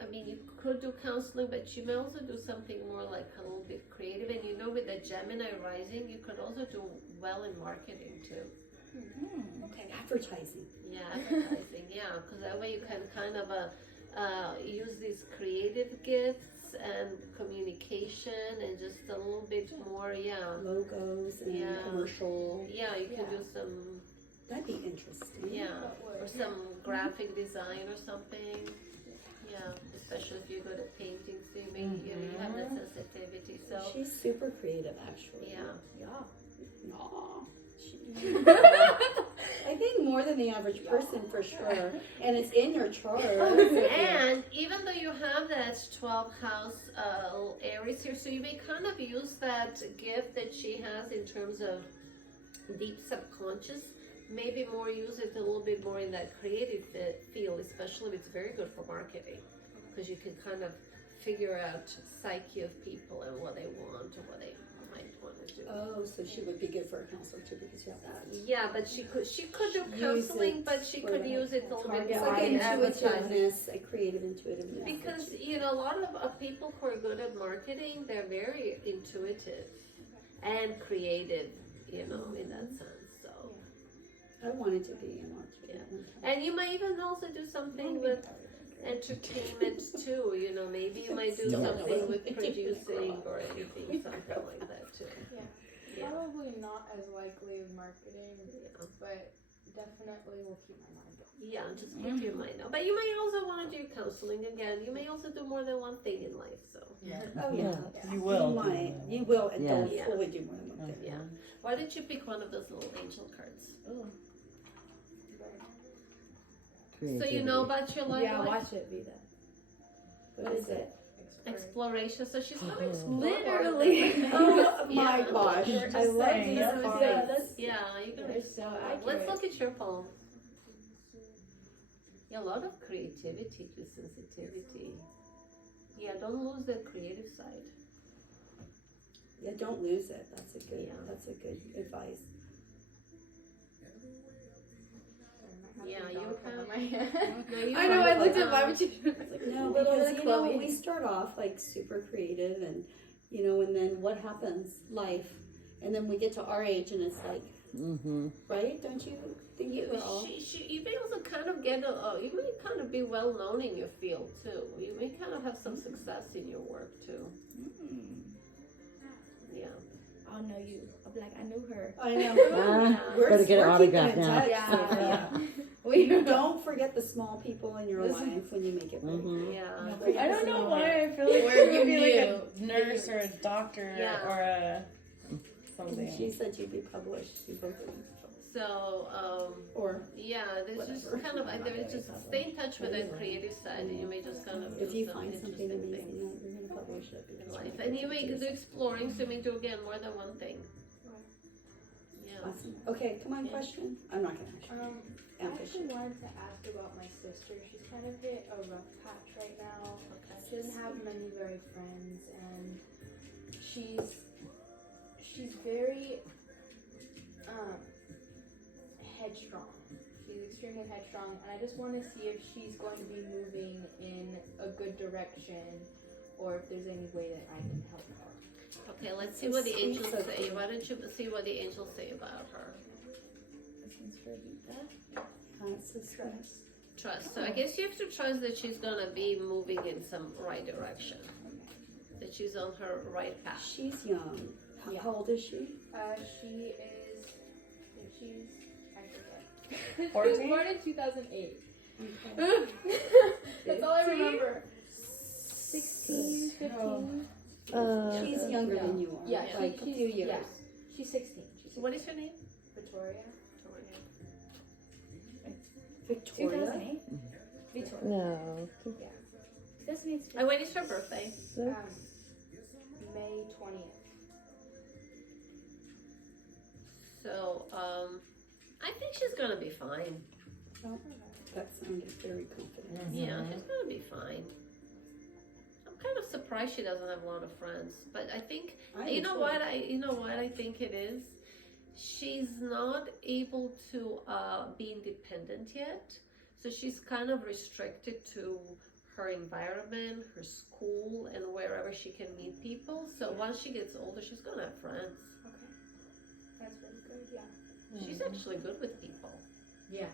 I mean, you could do counseling, but you may also do something more like a little bit creative. And with the Gemini rising, you could also do well in marketing too. Okay, advertising. Yeah, advertising. Yeah, because that way you can kind of use these creative gifts and communication and just a little bit more. Yeah. Logos and commercial. Yeah, you can do some. That'd be interesting. Yeah, or some graphic design or something. Yeah, especially if you go to painting, so you make you have that sensitivity. So She's super creative, actually. yeah. Aw. I think more than the average person for sure. And it's in your chart. And even though you have that 12th house Aries here, so you may kind of use that gift that she has in terms of deep subconscious. Maybe more use it a little bit more in that creative field, especially if it's very good for marketing, because you can kind of figure out psyche of people and what they want or what they might want to do. Oh, so she would be good for a counselor too because you have that. Yeah, but she could do Use counseling, it but she for could the use it a little bit It's more like in advertising. intuitiveness, a creative intuitiveness. Because a lot of people who are good at marketing, they're very intuitive and creative, in that sense. So, I wanted to be in marketing. and you might even also do something with entertainment too. Maybe you might do something with producing or anything, something like that too. Yeah. Probably not as likely as marketing, but definitely will keep my mind open. Yeah, just keep your mind out. But you may also want to do counseling again. You may also do more than one thing in life. So Oh yeah. You will. You might. You will and don't Yeah. fully do more than one thing. yeah. Why didn't you pick one of those little angel cards? So you know about your life? Yeah, watch it be that. What is it? Exploration. So she's going to explore. Literally. Oh my Yeah. gosh. We're just I love saying. these Yeah, cards. Yeah, you're gonna They're so accurate. Let's look at your poem. Yeah, a lot of creativity to sensitivity. Yeah, don't lose the creative side. Yeah, don't lose it. That's Yeah. a good advice. Yeah, you have. I know, I looked at why would you No, Little because bit Chloe. we start off like super creative and and then what happens? Life. And then we get to our age and it's like right? Don't you think we're all You may also kind of get you may kind of be well known in your field too. You may kind of have some success in your work too. Yeah. I'll know you. I'll be like, I knew her. I know. Better get an we're keeping autograph in now. touch, Yeah. Sophia. We Don't forget the small people in your life when you make it big. Yeah. I don't know why I feel like Where you you would be like knew. a nurse or a doctor Yeah. or a something. She said you'd be published. You both of you. So, Or yeah, there's just Whatever. kind of, there's just stay in touch with that creative side, and you may just kind of if do you some find something interesting amazing, things you're gonna publish it. in because life. you're And you may gonna do exploring, so you may do again more than one thing. Yeah. Awesome. Okay, come on, question. I'm not gonna ask you. I actually wanted to ask about my sister. She's kind of hit a rough patch right now. She doesn't have many very friends, and she's very headstrong. She's extremely headstrong, and I just want to see if she's going to be moving in a good direction, or if there's any way that I can help her. Okay, let's see what the Sweet, angels so say. cool. Why don't you see what the angels say about her? Success. Trust. So I guess you have to trust that she's gonna be moving in some right direction. That she's on her right path. She's young. Yeah. How old is she? She is, I think she's, I forget. She was 14? born in 2008. That's all I 15? remember. 16, 15. She's younger than you are. Yeah, like a few years. Yeah, she's 16. She's So what is her name? Victoria. Victoria. 2008? Victoria. No. 2008. And when is her birthday? May 20th. So, I think she's gonna be fine. Oh, that sounded very confident. Yeah, she's gonna be fine. I'm kind of surprised she doesn't have a lot of friends, but I think you know what I think it is. She's not able to be independent yet, so she's kind of restricted to her environment, her school, and wherever she can meet people. So once she gets older, she's gonna have friends. Okay. That's really good, yeah. She's actually good with people. Yeah.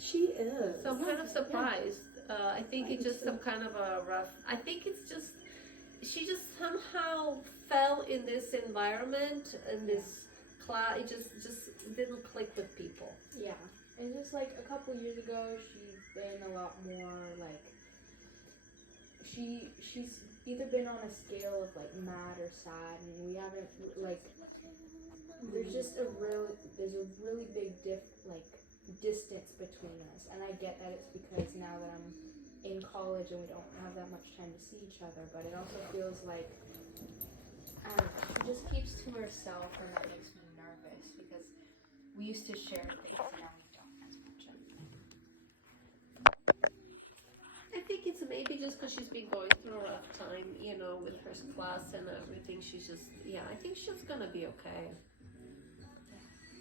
She is. So I'm kind of surprised. I think it's just some kind of a rough. I think it's just she just somehow fell in this environment and this class. It just didn't click with people. Yeah. It's just like a couple years ago, she's been a lot more like, she's either been on a scale of like mad or sad, and we haven't like, there's a really big distance between us, and I get that it's because now that I'm in college and we don't have that much time to see each other, but it also feels like, I don't know, she just keeps to herself, and that makes me nervous because we used to share things and now we don't as much anymore. I think it's maybe just because she's been going through a rough time, with her class and everything. She's just, I think she's gonna be okay.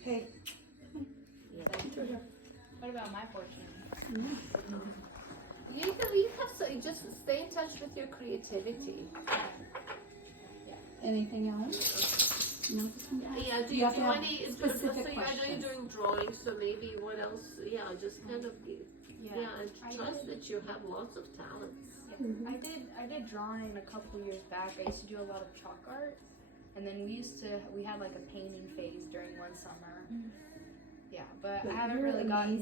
Hey. What about my fortune? You have so just stay in touch with your creativity. Anything else? No. Yeah, do You you have to do have any specific so I know questions. you're doing drawings, so maybe what else? Yeah, just kind of and I trust did. that you have lots of talents. Yeah. I did drawing a couple years back. I used to do a lot of chalk art, and then we had like a painting phase during one summer. Yeah, but I haven't really gotten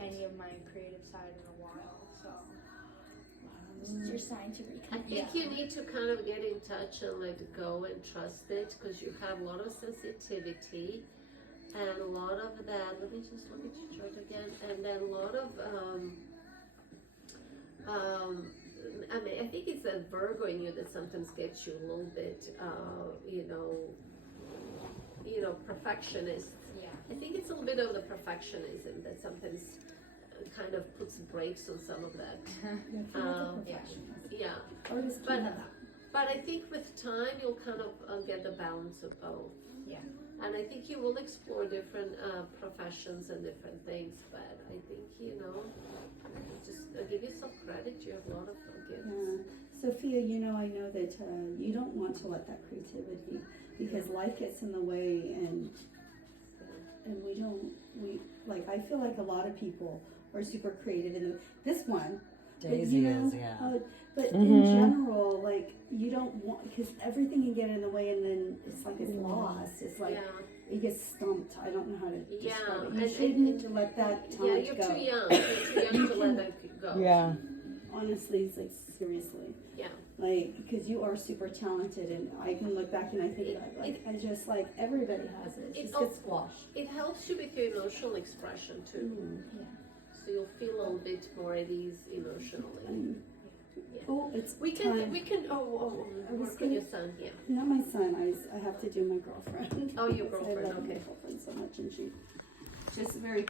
any of my creative side in a while, so This is your sign to I reconnect. think you need to kind of get in touch and let go and trust it, because you have a lot of sensitivity and a lot of that. Let me just look at your chart again, and then a lot of I think it's that Virgo in you that sometimes gets you a little bit perfectionist. yeah. I think it's a little bit of the perfectionism that sometimes kind of puts brakes on some of that. Yeah. But I think with time you'll kind of get the balance of both. Yeah. And I think you will explore different professions and different things. But I think just give yourself credit. You have a lot of gifts. Sophia, I know that you don't want to let that creativity, because life gets in the way, and I feel like a lot of people are super creative in this one. Daisy is, yeah. But in general, like, you don't want, because everything can get in the way, and then it's like it's lost. It's like it gets stumped. I don't know how to describe it. You shouldn't let that talent Yeah, you're go. too young. You're too young to let that go. Yeah. Honestly, it's like, seriously. Yeah. Like, because you are super talented, and I can look back and I think I just like everybody has it. Just get squashed. It helps you with your emotional expression too. So you'll feel a little bit more at ease emotionally. Oh, it's We can I was work on your son, yeah. not my son. I have to do my girlfriend. Oh, your Because girlfriend, I love my okay. girlfriend so much, and she just very